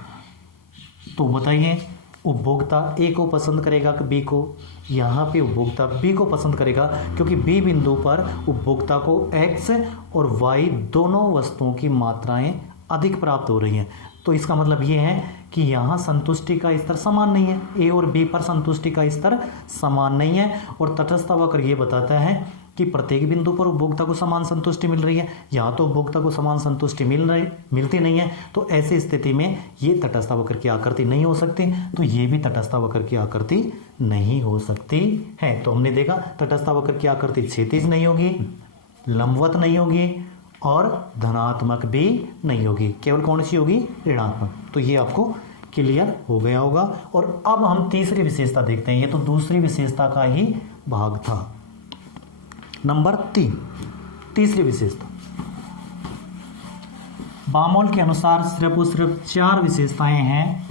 तो बताइए उपभोक्ता ए को पसंद करेगा कि बी को? यहाँ पे उपभोक्ता बी को पसंद करेगा, क्योंकि बी बिंदु पर उपभोक्ता को एक्स और वाई दोनों वस्तुओं की मात्राएं अधिक प्राप्त हो रही हैं। तो इसका मतलब ये है कि यहाँ संतुष्टि का स्तर समान नहीं है, ए और बी पर संतुष्टि का स्तर समान नहीं है। और तटस्थ वक्र ये बताता है कि प्रत्येक बिंदु पर उपभोक्ता को समान संतुष्टि मिल रही है, यहाँ तो उपभोक्ता को समान संतुष्टि मिलती नहीं है। तो ऐसी स्थिति में ये तटस्थ वक्र की आकृति नहीं हो सकती, तो ये भी तटस्थ वक्र की आकृति नहीं हो सकती है। तो हमने देखा तटस्थ वक्र की आकृति क्षैतिज नहीं होगी, लंबवत नहीं होगी और धनात्मक भी नहीं होगी, केवल कौन सी होगी? ऋणात्मक। तो ये आपको क्लियर हो गया होगा। और अब हम तीसरी विशेषता देखते हैं, ये तो दूसरी विशेषता का ही भाग था। नंबर 3, तीसरी विशेषता। बामोल के अनुसार सिर्फ 4 विशेषताएं हैं,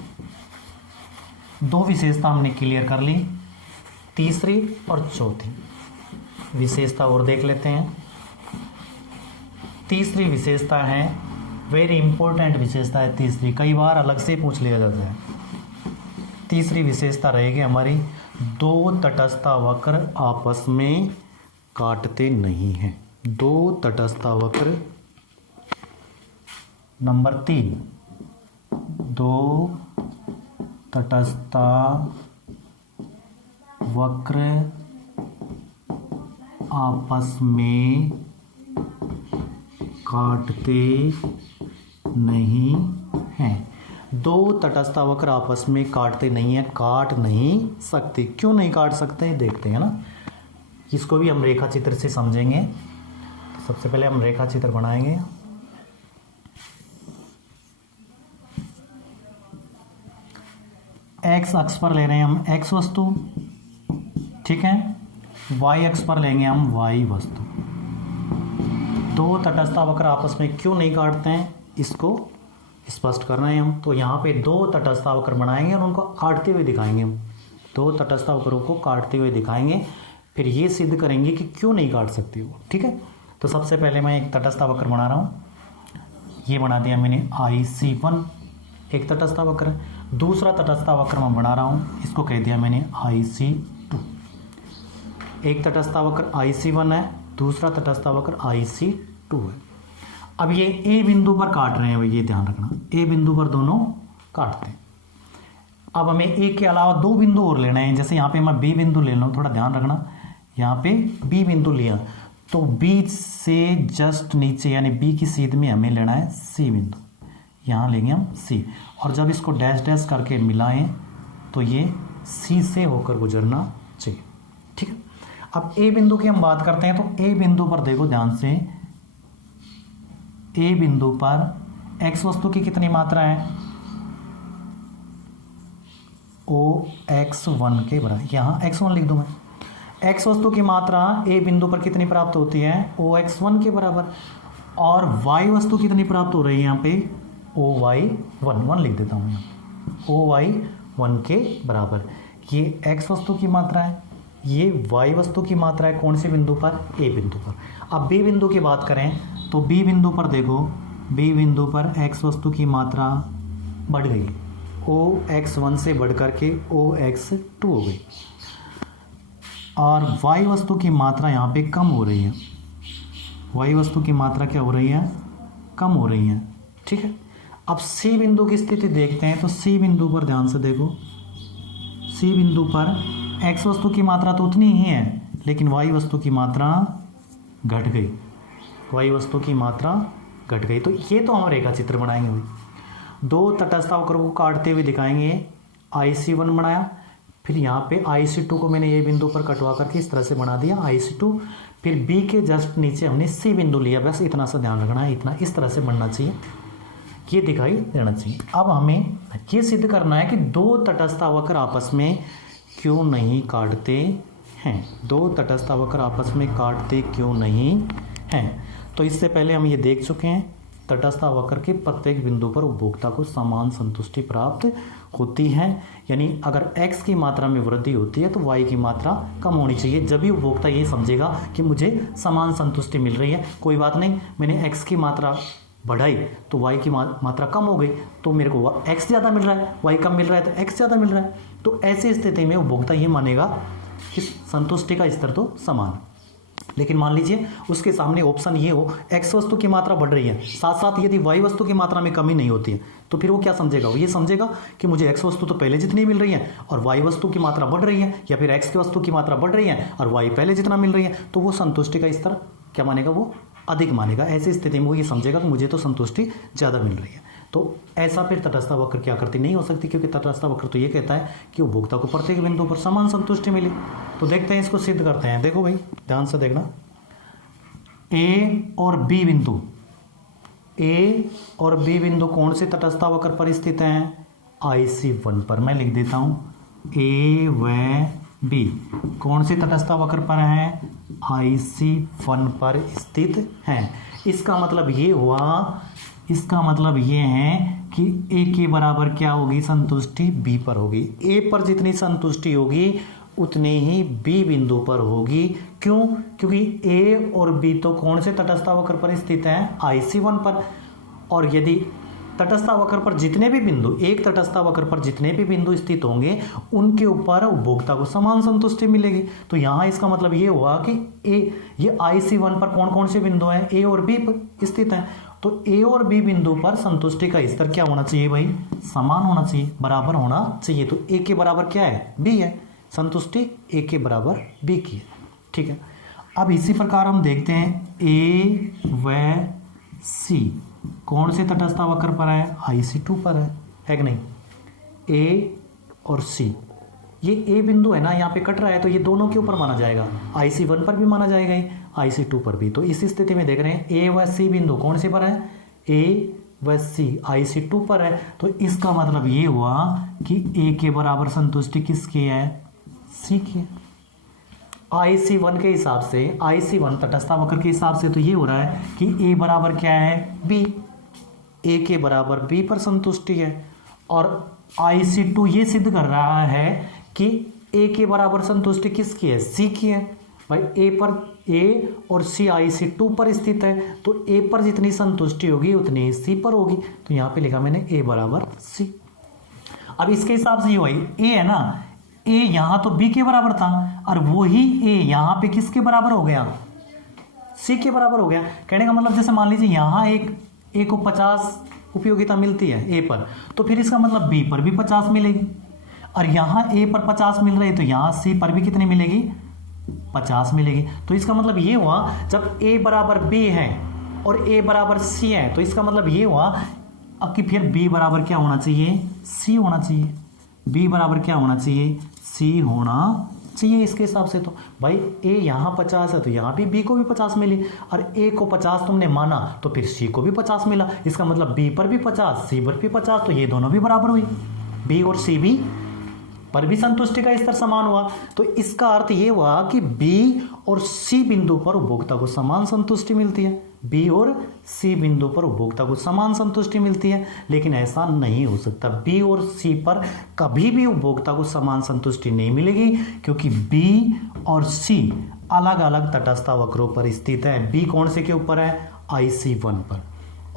2 विशेषता हमने क्लियर कर ली, तीसरी और चौथी विशेषता और देख लेते हैं। तीसरी विशेषता है वेरी इंपॉर्टेंट विशेषता है तीसरी, कई बार अलग से पूछ लिया जाता है। तीसरी विशेषता रहेगी हमारी, 2 तटस्थ वक्र आपस में काटते नहीं हैं। 2 तटस्थ वक्र। नंबर 3, 2 तटस्थ वक्र आपस में काटते नहीं हैं। 2 तटस्थ वक्र आपस में काटते नहीं है, काट नहीं सकते। क्यों नहीं काट सकते देखते हैं ना। इसको भी हम रेखा चित्र से समझेंगे। सबसे पहले हम रेखा चित्र बनाएंगे। एक्स अक्ष पर ले रहे हैं हम एक्स वस्तु, ठीक है। वाई अक्ष पर लेंगे हम वाई वस्तु। 2 तटस्थ वक्र आपस में क्यों नहीं काटते हैं? इसको स्पष्ट करना है हम। तो यहाँ पे दो तटस्थावक्र बनाएंगे और उनको काटते हुए दिखाएंगे हम, दो तटस्थावक्रों को काटते हुए दिखाएंगे, फिर ये सिद्ध करेंगे कि क्यों नहीं काट सकते वो। ठीक है, तो सबसे पहले मैं एक तटस्थावक्र बना रहा हूँ, ये बना दिया मैंने IC1, एक तटस्थावक्र है। दूसरा तटस्थावक्र मैं बना रहा हूँ, इसको कह दिया मैंने IC2। एक तटस्थावक्र IC1 है, दूसरा तटस्थावक्र IC2 है। अब ये A बिंदु पर काट रहे हैं भाई, ये ध्यान रखना, A बिंदु पर दोनों काटते हैं। अब हमें A के अलावा दो बिंदु और लेना है, जैसे यहाँ पे मैं B बिंदु ले रहा हूँ, थोड़ा ध्यान रखना, यहाँ पे B बिंदु लिया तो B से जस्ट नीचे यानी B की सीध में हमें लेना है C बिंदु, यहाँ लेंगे हम C, और जब इसको डैश डैश करके मिलाएं तो ये C से होकर गुजरना चाहिए। ठीक है, अब A बिंदु की हम बात करते हैं, तो A बिंदु पर देखो ध्यान से, A बिंदु पर x वस्तु की कितनी मात्रा है, OX1 के बराबर, यहाँ x1 लिख दूं मैं। x वस्तु की मात्रा A बिंदु पर कितनी प्राप्त होती है, OX1 के बराबर, और y वस्तु कितनी प्राप्त हो रही है यहाँ पे, OY1 लिख देता हूँ यहाँ, OY1 के बराबर। ये x वस्तु की मात्रा है, ये y वस्तु की मात्रा है, कौन से बिंदु पर, A बिंदु पर। अब B बिंदु की बात करें तो B बिंदु पर देखो, B बिंदु पर x वस्तु की मात्रा बढ़ गई, OX1 से बढ़ करके OX2 हो गई, और y वस्तु की मात्रा यहाँ पे कम हो रही है, y वस्तु की मात्रा क्या हो रही है, कम हो रही है। ठीक है, अब C बिंदु की स्थिति देखते हैं, तो C बिंदु पर ध्यान से देखो, C बिंदु पर x वस्तु की मात्रा तो उतनी ही है, लेकिन y वस्तु की मात्रा घट गई, y वस्तु की मात्रा घट गई। तो ये तो हम रेखा चित्र बनाएंगे भाई, दो तटस्थावक्रों को काटते हुए दिखाएंगे। IC1 बनाया, फिर यहाँ पे IC2 को मैंने A बिंदु पर कटवा करके इस तरह से बना दिया IC2, फिर B के जस्ट नीचे हमने C बिंदु लिया, बस इतना सा ध्यान रखना है, इतना इस तरह से बनना चाहिए, ये दिखाई देना चाहिए। अब हमें ये सिद्ध करना है कि दो तटस्थावक्र आपस में क्यों नहीं काटते हैं, दो तटस्थावक्र आपस में काटते क्यों नहीं हैं। तो इससे पहले हम ये देख चुके हैं, तटस्थावक्र के प्रत्येक बिंदु पर उपभोक्ता को समान संतुष्टि प्राप्त होती है, यानी अगर x की मात्रा में वृद्धि होती है तो y की मात्रा कम होनी चाहिए, जब भी उपभोक्ता ये समझेगा कि मुझे समान संतुष्टि मिल रही है। कोई बात नहीं, मैंने x की मात्रा बढ़ाई तो y की मात्रा कम हो गई, तो मेरे को x ज़्यादा मिल रहा है, y कम मिल रहा है तो x ज़्यादा मिल रहा है। तो ऐसी स्थिति में उपभोक्ता ये मानेगा कि संतुष्टि का स्तर तो समान है। लेकिन मान लीजिए उसके सामने ऑप्शन ये हो, x वस्तु की मात्रा बढ़ रही है, साथ साथ यदि y वस्तु की मात्रा में कमी नहीं होती है, तो फिर वो क्या समझेगा, वो ये समझेगा कि मुझे x वस्तु तो पहले जितनी मिल रही है और y वस्तु की मात्रा बढ़ रही है, या फिर x की वस्तु की मात्रा बढ़ रही है और y पहले जितना मिल रही है, तो वो संतुष्टि का स्तर क्या मानेगा, वो अधिक मानेगा। ऐसी स्थिति में वो ये समझेगा कि मुझे तो संतुष्टि ज़्यादा मिल रही है। तो ऐसा फिर तटस्थावक्र क्या करती नहीं हो सकती, क्योंकि तटस्थावक्र तो ये कहता है कि उपभोक्ता को प्रत्येक बिंदु पर समान संतुष्टि मिले। तो देखते हैं, इसको सिद्ध करते हैं। देखो भाई ध्यान से देखना, A और B बिंदु, A और B बिंदु कौन से तटस्थावक्र पर स्थित हैं, IC1 पर। मैं लिख देता हूँ A व B कौन से तटस्थावक्र पर हैं, IC1 पर स्थित हैं। इसका मतलब ये हुआ, इसका मतलब ये है कि A के बराबर क्या होगी, संतुष्टि B पर होगी। A पर जितनी संतुष्टि होगी उतने ही B बिंदु पर होगी। क्यों? क्योंकि A और B तो कौन से तटस्थावक्र पर स्थित हैं, IC1 पर। और यदि तटस्थावक्र पर जितने भी बिंदु, एक तटस्थावक्र पर जितने भी बिंदु स्थित होंगे उनके ऊपर उपभोक्ता को समान संतुष्टि मिलेगी। तो यहाँ इसका मतलब ये हुआ कि ये IC1 पर कौन कौन से बिंदु हैं, A और B पर स्थित हैं। तो A और B बिंदु पर संतुष्टि का स्तर क्या होना चाहिए भाई, समान होना चाहिए, बराबर होना चाहिए। तो A के बराबर क्या है, B है, संतुष्टि A के बराबर B की है। ठीक है, अब इसी प्रकार हम देखते हैं A व C कौन से तटस्थावक्र पर है, IC2 पर है कि नहीं। A और C, ये A बिंदु है ना, यहाँ पे कट रहा है, तो ये दोनों के ऊपर माना जाएगा, IC1 पर भी माना जाएगा, IC2 पर भी। तो इस स्थिति में देख रहे हैं A व C बिंदु कौन से पर है, A व C IC2 पर है। तो इसका मतलब ये हुआ कि A के बराबर संतुष्टि किसकी है, C की है। IC1 के हिसाब से, IC1 तटस्थावक्र के हिसाब से तो ये हो रहा है कि A बराबर क्या है, B। ए के बराबर बी पर संतुष्टि है, और IC2 ये सिद्ध कर रहा है कि ए के बराबर संतुष्टि किसकी है, सी की है। भाई ए और सी IC2 पर स्थित है, तो ए पर जितनी संतुष्टि होगी उतनी सी पर होगी। तो यहाँ पे लिखा मैंने ए बराबर सी। अब इसके हिसाब से ये वही ए है ना, ए यहाँ तो बी के बराबर था और वही ए यहाँ पे किसके बराबर हो गया, सी के बराबर हो गया। कहने का मतलब जैसे मान लीजिए यहाँ ए को 50 उपयोगिता मिलती है ए पर, तो फिर इसका मतलब बी पर भी 50 मिलेगी, और यहाँ ए पर 50 मिल रही है तो यहाँ सी पर भी कितनी मिलेगी, 50 मिलेगी। तो इसका मतलब ये हुआ जब ए बराबर बी है और ए बराबर सी है, तो इसका मतलब ये हुआ अब कि फिर बी बराबर क्या होना चाहिए, सी होना चाहिए। बी बराबर क्या होना चाहिए, सी होना चाहिए इसके हिसाब से। तो भाई ए यहाँ 50 है तो यहाँ भी बी को भी 50 मिली, और ए को 50 तुमने माना तो फिर सी को भी 50 मिला। इसका मतलब बी पर भी 50 सी पर भी 50, तो ये दोनों भी बराबर हुई, बी और सी भी पर भी संतुष्टि का स्तर समान हुआ। तो इसका अर्थ ये हुआ कि बी और सी बिंदु पर उपभोक्ता को समान संतुष्टि मिलती है, बी और सी बिंदु पर उपभोक्ता को समान संतुष्टि मिलती है। लेकिन ऐसा नहीं हो सकता, बी और सी पर कभी भी उपभोक्ता को समान संतुष्टि नहीं मिलेगी, क्योंकि बी और सी अलग अलग तटस्थ वक्रों पर स्थित है। बी कौन से के ऊपर है, IC1 पर,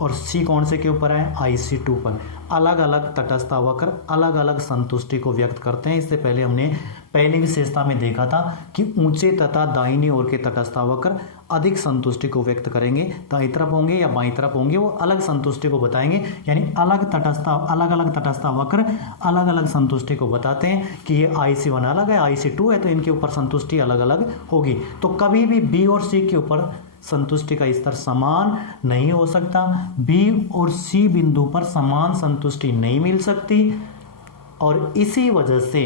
और सी कौन से के ऊपर है, IC2 पर। अलग अलग तटस्थ वक्र अलग अलग संतुष्टि को व्यक्त करते हैं। इससे पहले हमने पहली विशेषता में देखा था कि ऊंचे तथा दाहिनी ओर के तटस्थ वक्र अधिक संतुष्टि को व्यक्त करेंगे, दाईं तरफ होंगे या बाईं तरफ होंगे वो अलग संतुष्टि को बताएंगे। यानी अलग अलग तटस्थ वक्र अलग अलग संतुष्टि को बताते हैं कि ये IC1 अलग है, IC2 है, तो इनके ऊपर संतुष्टि अलग अलग होगी। तो कभी भी बी और सी के ऊपर संतुष्टि का स्तर समान नहीं हो सकता, बी और सी बिंदु पर समान संतुष्टि नहीं मिल सकती, और इसी वजह से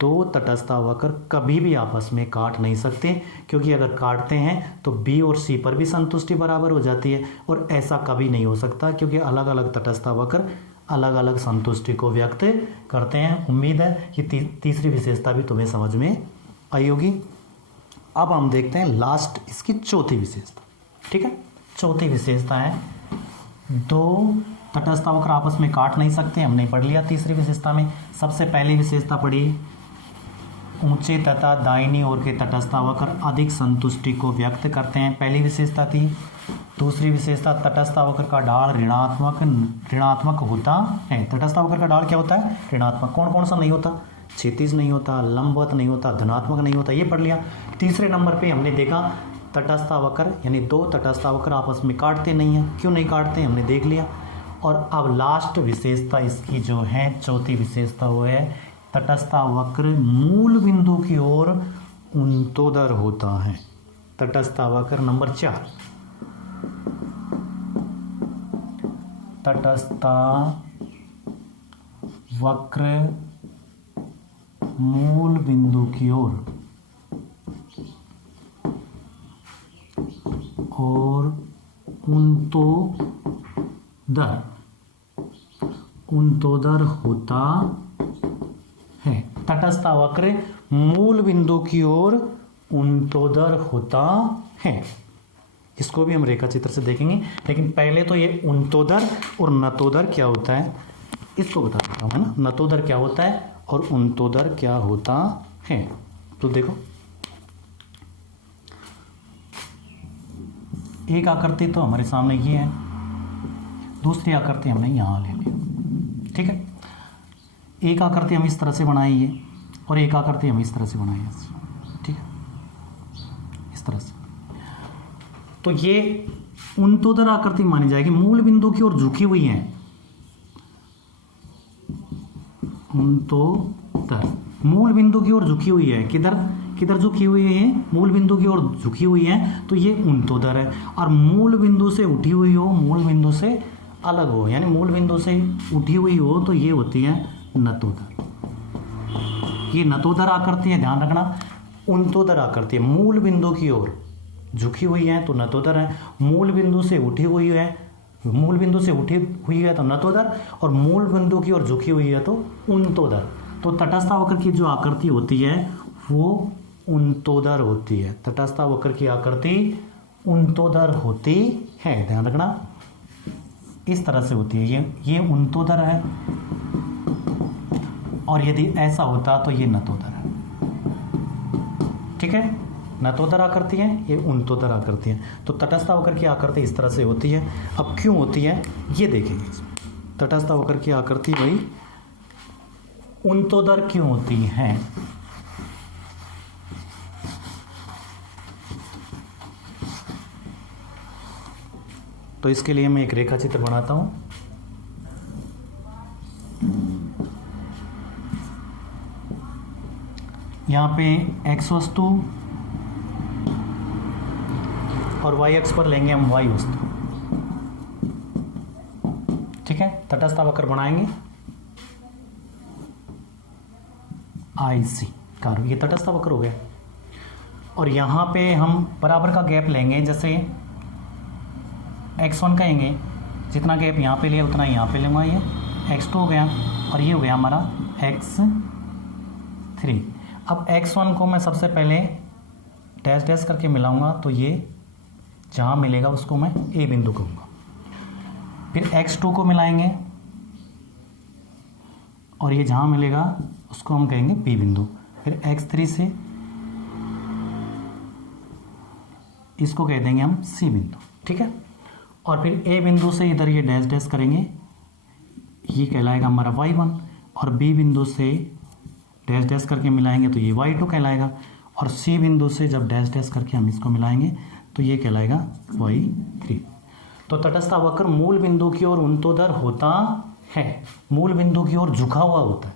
दो तटस्थ वक्र कभी भी आपस में काट नहीं सकते, क्योंकि अगर काटते हैं तो बी और सी पर भी संतुष्टि बराबर हो जाती है, और ऐसा कभी नहीं हो सकता क्योंकि अलग अलग तटस्थ वक्र अलग अलग संतुष्टि को व्यक्त करते हैं। उम्मीद है कि तीसरी विशेषता भी तुम्हें समझ में आई होगी। अब हम देखते हैं लास्ट इसकी चौथी विशेषता। ठीक है, चौथी विशेषता है दो तटस्थ वक्र आपस में काट नहीं सकते, हमने पढ़ लिया तीसरी विशेषता में। सबसे पहली विशेषता पढ़ी, ऊंचे तथा दाहिनी ओर के तटस्थ वक्र अधिक संतुष्टि को व्यक्त करते हैं, पहली विशेषता थी। दूसरी विशेषता, तटस्थ वक्र का ढाल ऋणात्मक होता है। तटस्थ वक्र का ढाल क्या होता है, ऋणात्मक। कौन कौन सा नहीं होता, क्षैतिज नहीं होता, लंबवत नहीं होता, धनात्मक नहीं होता, ये पढ़ लिया। तीसरे नंबर पे हमने देखा तटस्थ वक्र यानी दो तटस्थ वक्र आपस में काटते नहीं हैं, क्यों नहीं काटते हमने देख लिया। और अब लास्ट विशेषता इसकी जो है चौथी विशेषता वो है तटस्थ वक्र मूल बिंदु की ओर उन्तोदर होता है। तटस्थ वक्र नंबर 4, तटस्थ वक्र मूल बिंदु की ओर और उन्तोदर होता है। तटस्थ वक्र मूल बिंदु की ओर उन्तोदर होता है। इसको भी हम रेखा चित्र से देखेंगे, लेकिन पहले तो ये उन्तोदर और नतोदर क्या होता है इसको बता देता हूँ, है ना। नतोदर क्या होता है और उन्तोदर क्या होता है। तो देखो, एक आकृति तो हमारे सामने ये है, दूसरी आकृति हमने यहाँ ले ली। ठीक है, एक आकृति हम इस तरह से बनाई है और एक आकृति हम इस तरह से बनाई है। ठीक है, इस तरह से। तो ये उन्तोदर आकृति मानी जाएगी, मूल बिंदु की ओर झुकी हुई है। उन्तोदर मूल बिंदु की ओर झुकी हुई है, किधर किधर झुकी हुई है, मूल बिंदु की ओर झुकी हुई है, तो ये उन्तोदर है। और मूल बिंदु से उठी हुई हो, मूल बिंदु से अलग हो, यानी मूल बिंदु से उठी हुई हो, तो ये होती है नतोदर। ये नतोदर आकृति है, ध्यान रखना। उन्तोदर आकृति है, मूल बिंदु की ओर झुकी हुई है तो नतोदर है, मूल बिंदु से उठी हुई है, मूल बिंदु से उठी हुई है तो नतोदर, और मूल बिंदु की ओर झुकी हुई है तो उन्तोदर। तो तटस्थ वक्र की जो आकृति होती है वो उन्तोदर होती है। तटस्थ वक्र की आकृति उन्तोदर होती है, ध्यान रखना। इस तरह से होती है, ये उन्तोदर है, और यदि ऐसा होता तो ये नतोदर है। ठीक है, नतोदर आकृति है, ये उन्तोदर आकृति है। तो तटस्थ अवकर की आकृति इस तरह से होती है। अब क्यों होती है ये देखेंगे। तटस्थ अवकर की आकृति वही उन्तोदर क्यों होती है। तो इसके लिए मैं एक रेखा चित्र बनाता हूं। यहां पे x वस्तु और y अक्ष पर लेंगे हम y वस्तु। ठीक है, तटस्थ वक्र बनाएंगे IC कर्व, ये तटस्थ वक्र हो गया। और यहां पे हम बराबर का गैप लेंगे, जैसे x1 कहेंगे, जितना गैप यहाँ पे लिया उतना यहाँ पे लूँगा, ये x2 हो गया और ये हो गया हमारा x3। अब x1 को मैं सबसे पहले डैश डैश करके मिलाऊंगा, तो ये जहाँ मिलेगा उसको मैं A बिंदु कहूँगा। फिर x2 को मिलाएंगे और ये जहाँ मिलेगा उसको हम कहेंगे B बिंदु। फिर x3 से इसको कह देंगे हम C बिंदु। ठीक है, और फिर A बिंदु से इधर ये डैश डैश करेंगे, ये कहलाएगा हमारा y1, और B बिंदु से डैश डैश करके मिलाएंगे तो ये y2 कहलाएगा, और C बिंदु से जब डैश डैश करके हम इसको मिलाएंगे तो ये कहलाएगा y3। तो तटस्थ वक्र मूल बिंदु की ओर उन्तोदर होता है, मूल बिंदु की ओर झुका हुआ होता है।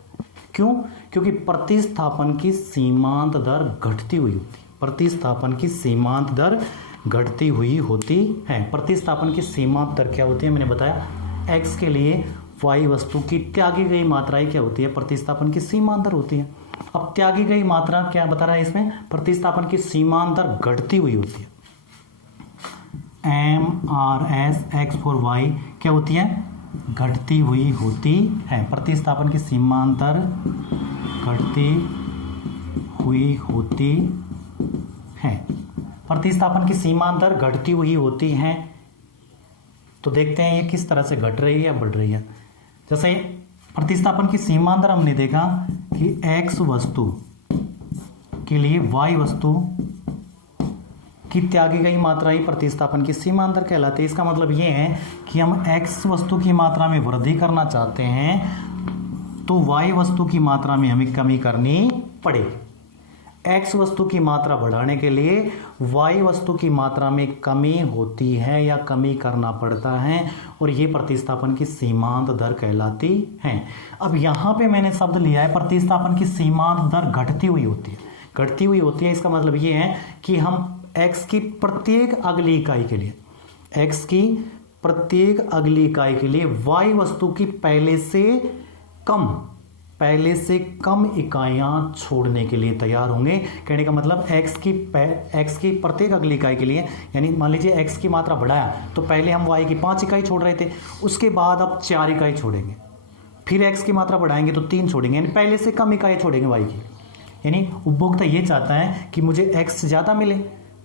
क्यों? क्योंकि प्रतिस्थापन की सीमांत दर घटती हुई होती है। प्रतिस्थापन की सीमांत दर घटती हुई होती है। प्रतिस्थापन की सीमांत दर क्या होती है, मैंने बताया x के लिए y वस्तु की त्यागी गई मात्राएं क्या होती है, प्रतिस्थापन की सीमांत दर होती है। अब त्यागी गई मात्रा क्या बता रहा है इसमें, प्रतिस्थापन की सीमांत दर घटती हुई होती है। MRS x फॉर y क्या होती है, घटती हुई होती है। प्रतिस्थापन की सीमांत दर घटती हुई होती है। प्रतिस्थापन की सीमांत दर घटती हुई होती है। तो देखते हैं ये किस तरह से घट रही है या बढ़ रही है। जैसे प्रतिस्थापन की सीमांत दर हमने देखा कि x वस्तु के लिए y वस्तु की त्यागी गई मात्रा ही प्रतिस्थापन की सीमांत दर कहलाती है। इसका मतलब ये है कि हम x वस्तु की मात्रा में वृद्धि करना चाहते हैं तो y वस्तु की मात्रा में हमें कमी करनी पड़ेगी। x वस्तु की मात्रा बढ़ाने के लिए y वस्तु की मात्रा में कमी होती है या कमी करना पड़ता है, और ये प्रतिस्थापन की सीमांत दर कहलाती है। अब यहाँ पे मैंने शब्द लिया है प्रतिस्थापन की सीमांत दर घटती हुई होती है। घटती हुई होती है, इसका मतलब ये है कि हम x की प्रत्येक अगली इकाई के लिए, x की प्रत्येक अगली इकाई के लिए y वस्तु की पहले से कम इकाइयां छोड़ने के लिए तैयार होंगे। कहने का मतलब x की प्रत्येक अगली इकाई के लिए, यानी मान लीजिए x की मात्रा बढ़ाया तो पहले हम y की 5 इकाई छोड़ रहे थे, उसके बाद अब 4 इकाई छोड़ेंगे, फिर x की मात्रा बढ़ाएंगे तो 3 छोड़ेंगे, यानी पहले से कम इकाई छोड़ेंगे y की। यानी उपभोक्ता ये चाहता है कि मुझे x ज़्यादा मिले,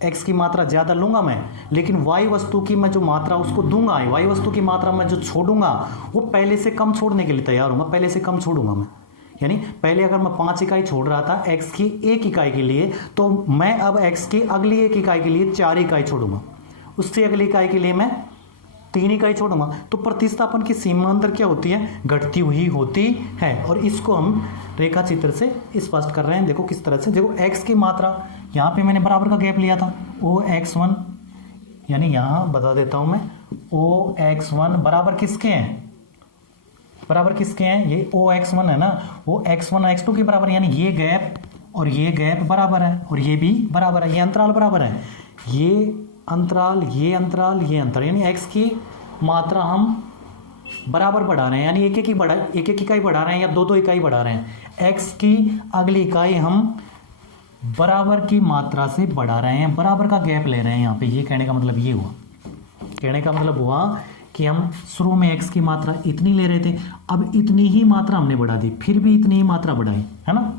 x की मात्रा ज़्यादा लूँगा मैं, लेकिन y वस्तु की मैं जो मात्रा उसको दूंगा, y वस्तु की मात्रा मैं जो छोड़ूंगा वो पहले से कम छोड़ने के लिए तैयार हूँगा, पहले से कम छोड़ूंगा मैं। यानी पहले अगर मैं 5 इकाई छोड़ रहा था x की 1 इकाई के लिए, तो मैं अब x की अगली 1 इकाई के लिए 4 इकाई छोड़ूंगा, उससे अगली इकाई के लिए मैं 3 इकाई छोड़ूंगा। तो प्रतिस्थापन की सीमांत दर क्या होती है, घटती हुई होती है। और इसको हम रेखा चित्र से स्पष्ट कर रहे हैं। देखो किस तरह से, देखो x की मात्रा, यहाँ पे मैंने बराबर का गैप लिया था OX1, यानी यहाँ बता देता हूँ मैं, OX1 बराबर किसके हैं, बराबर किसके हैं, ये OX1 है ना, वो x1 x2 के बराबर, यानी ये गैप और ये गैप बराबर है और ये भी बराबर है, ये अंतराल बराबर है, ये अंतराल, ये अंतराल, ये अंतराल, यानी x की मात्रा हम बराबर बढ़ा रहे हैं, यानी एक एक इकाई बढ़ा रहे हैं या 2 इकाई बढ़ा रहे हैं। x की अगली इकाई हम बराबर की मात्रा से बढ़ा रहे हैं, बराबर का गैप ले रहे हैं यहाँ पे। ये कहने का मतलब ये हुआ, कहने का मतलब हुआ कि हम शुरू में x की मात्रा इतनी ले रहे थे, अब इतनी ही मात्रा हमने बढ़ा दी, फिर भी इतनी ही मात्रा बढ़ाई, है ना।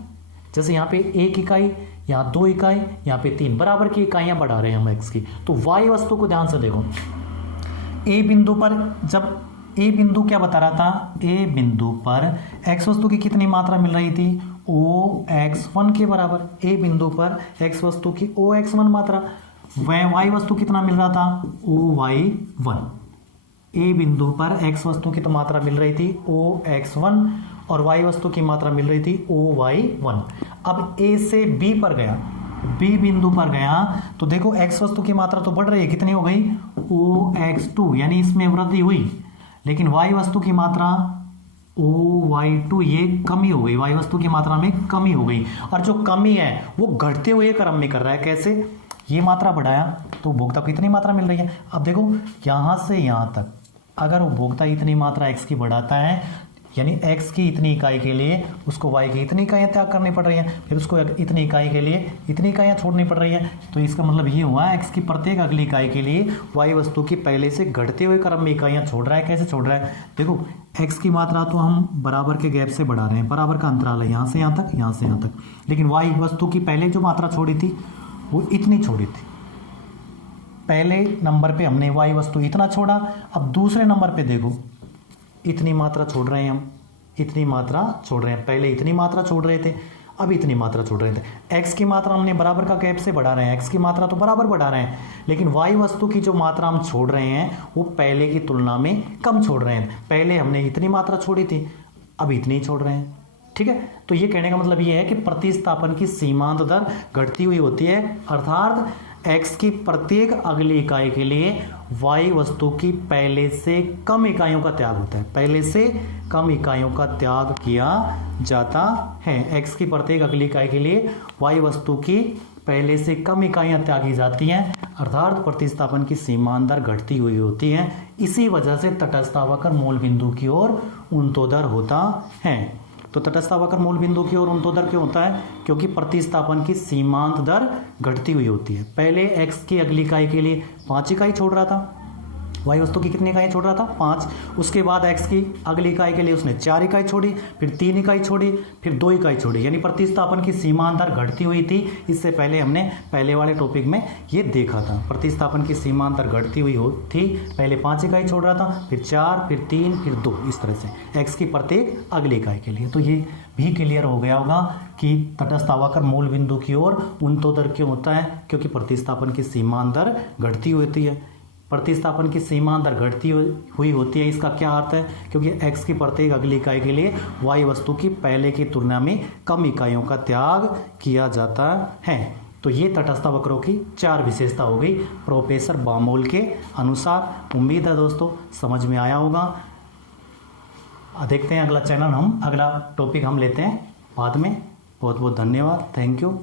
जैसे यहाँ पे 1 इकाई, यहाँ 2 इकाई, यहाँ पे 3, बराबर की इकाइयाँ बढ़ा रहे हैं हम x की। तो y वस्तु को ध्यान से देखो, a बिंदु पर जब ए बिंदु क्या बता रहा था, ए बिंदु पर x वस्तु की कितनी मात्रा मिल रही थी, OX1 के बराबर। ए बिंदु पर x वस्तु की OX1 मात्रा, y वस्तु कितना मिल रहा था, OY1। ए बिंदु पर x वस्तु की तो मात्रा मिल रही थी OX1 और y वस्तु की मात्रा मिल रही थी OY1। अब a से b पर गया, b बिंदु पर गया तो देखो x वस्तु की मात्रा तो बढ़ रही है, कितनी हो गई, OX2, यानी इसमें वृद्धि हुई, लेकिन y वस्तु की मात्रा OY2 ये कमी हो गई, y वस्तु की मात्रा में कमी हो गई। और जो कमी है वो घटते हुए क्रम में कर रहा है। कैसे, ये मात्रा बढ़ाया तो उपभोक्ता को इतनी मात्रा मिल रही है। अब देखो यहां से यहां तक अगर उपभोक्ता इतनी मात्रा x की बढ़ाता है, यानी x की इतनी इकाई के लिए उसको y की इतनी इकाइयाँ त्याग करनी पड़ रही हैं, फिर उसको इतनी इकाई के लिए इतनी इकाइयाँ छोड़नी पड़ रही हैं। तो इसका मतलब ये हुआ x की प्रत्येक अगली इकाई के लिए y वस्तु की पहले से घटते हुए क्रम में इकाइयाँ छोड़ रहा है। कैसे छोड़ रहा है, देखो x की मात्रा तो हम बराबर के गैप से बढ़ा रहे हैं, बराबर का अंतराल है यहाँ से यहाँ तक, यहाँ से यहाँ तक, लेकिन y वस्तु की पहले जो मात्रा छोड़ी थी वो इतनी छोड़ी थी। पहले नंबर पे हमने y वस्तु इतना छोड़ा, अब दूसरे नंबर पे देखो इतनी मात्रा छोड़ रहे हैं, हम इतनी मात्रा छोड़ रहे हैं। पहले इतनी मात्रा छोड़ रहे थे, अब इतनी मात्रा छोड़ रहे थे। x की मात्रा हमने बराबर का गैप से बढ़ा रहे हैं, x की मात्रा तो बराबर बढ़ा रहे हैं, लेकिन y वस्तु की जो मात्रा हम छोड़ रहे हैं वो पहले की तुलना में कम छोड़ रहे हैं। पहले हमने इतनी मात्रा छोड़ी थी, अब इतनी छोड़ रहे हैं। ठीक है, तो ये कहने का मतलब ये है कि प्रतिस्थापन की सीमांत दर घटती हुई होती है, अर्थात x की प्रत्येक अगली इकाई के लिए y वस्तु की पहले से कम इकाइयों का त्याग होता है, पहले से कम इकाइयों का त्याग किया जाता है। x की प्रत्येक अगली इकाई के लिए y वस्तु की पहले से कम इकाइयां त्यागी जाती हैं, अर्थात प्रतिस्थापन की सीमांत दर घटती हुई होती है। इसी वजह से तटस्थावकर मूल बिंदु की ओर उन्नतोदर होता है। तो तटस्थावकर मूल बिंदु की ओर उन्नतोदर क्यों होता है, क्योंकि प्रतिस्थापन की सीमांत दर घटती हुई होती है। पहले x की अगली इकाई के लिए 5 इकाई छोड़ रहा था, y वस्तु की कितनी इकाई छोड़ रहा था, 5। उसके बाद x की अगली इकाई के लिए उसने 4 इकाई छोड़ी, फिर 3 इकाई छोड़ी, फिर 2 इकाई छोड़ी, यानी प्रतिस्थापन की सीमांत दर घटती हुई थी। इससे पहले हमने पहले वाले टॉपिक में ये देखा था, प्रतिस्थापन की सीमांत दर घटती हुई थी। पहले 5 इकाई छोड़ रहा था, फिर 4, फिर 3, फिर 2, इस तरह से x की प्रत्येक अगली इकाई के लिए। तो ये भी क्लियर हो गया होगा कि तटस्थावकर मूल बिंदु की ओर उन्नतोदर क्यों होता है, क्योंकि प्रतिस्थापन की सीमांत दर घटती होती है। प्रतिस्थापन की सीमांत दर घटती हुई होती है, इसका क्या अर्थ है, क्योंकि x की प्रत्येक अगली इकाई के लिए y वस्तु की पहले की तुलना में कम इकाइयों का त्याग किया जाता है। तो ये तटस्थ वक्रों की 4 विशेषता हो गई प्रोफेसर बामोल के अनुसार। उम्मीद है दोस्तों समझ में आया होगा। देखते हैं अगला टॉपिक हम लेते हैं बाद में। बहुत बहुत धन्यवाद, थैंक यू।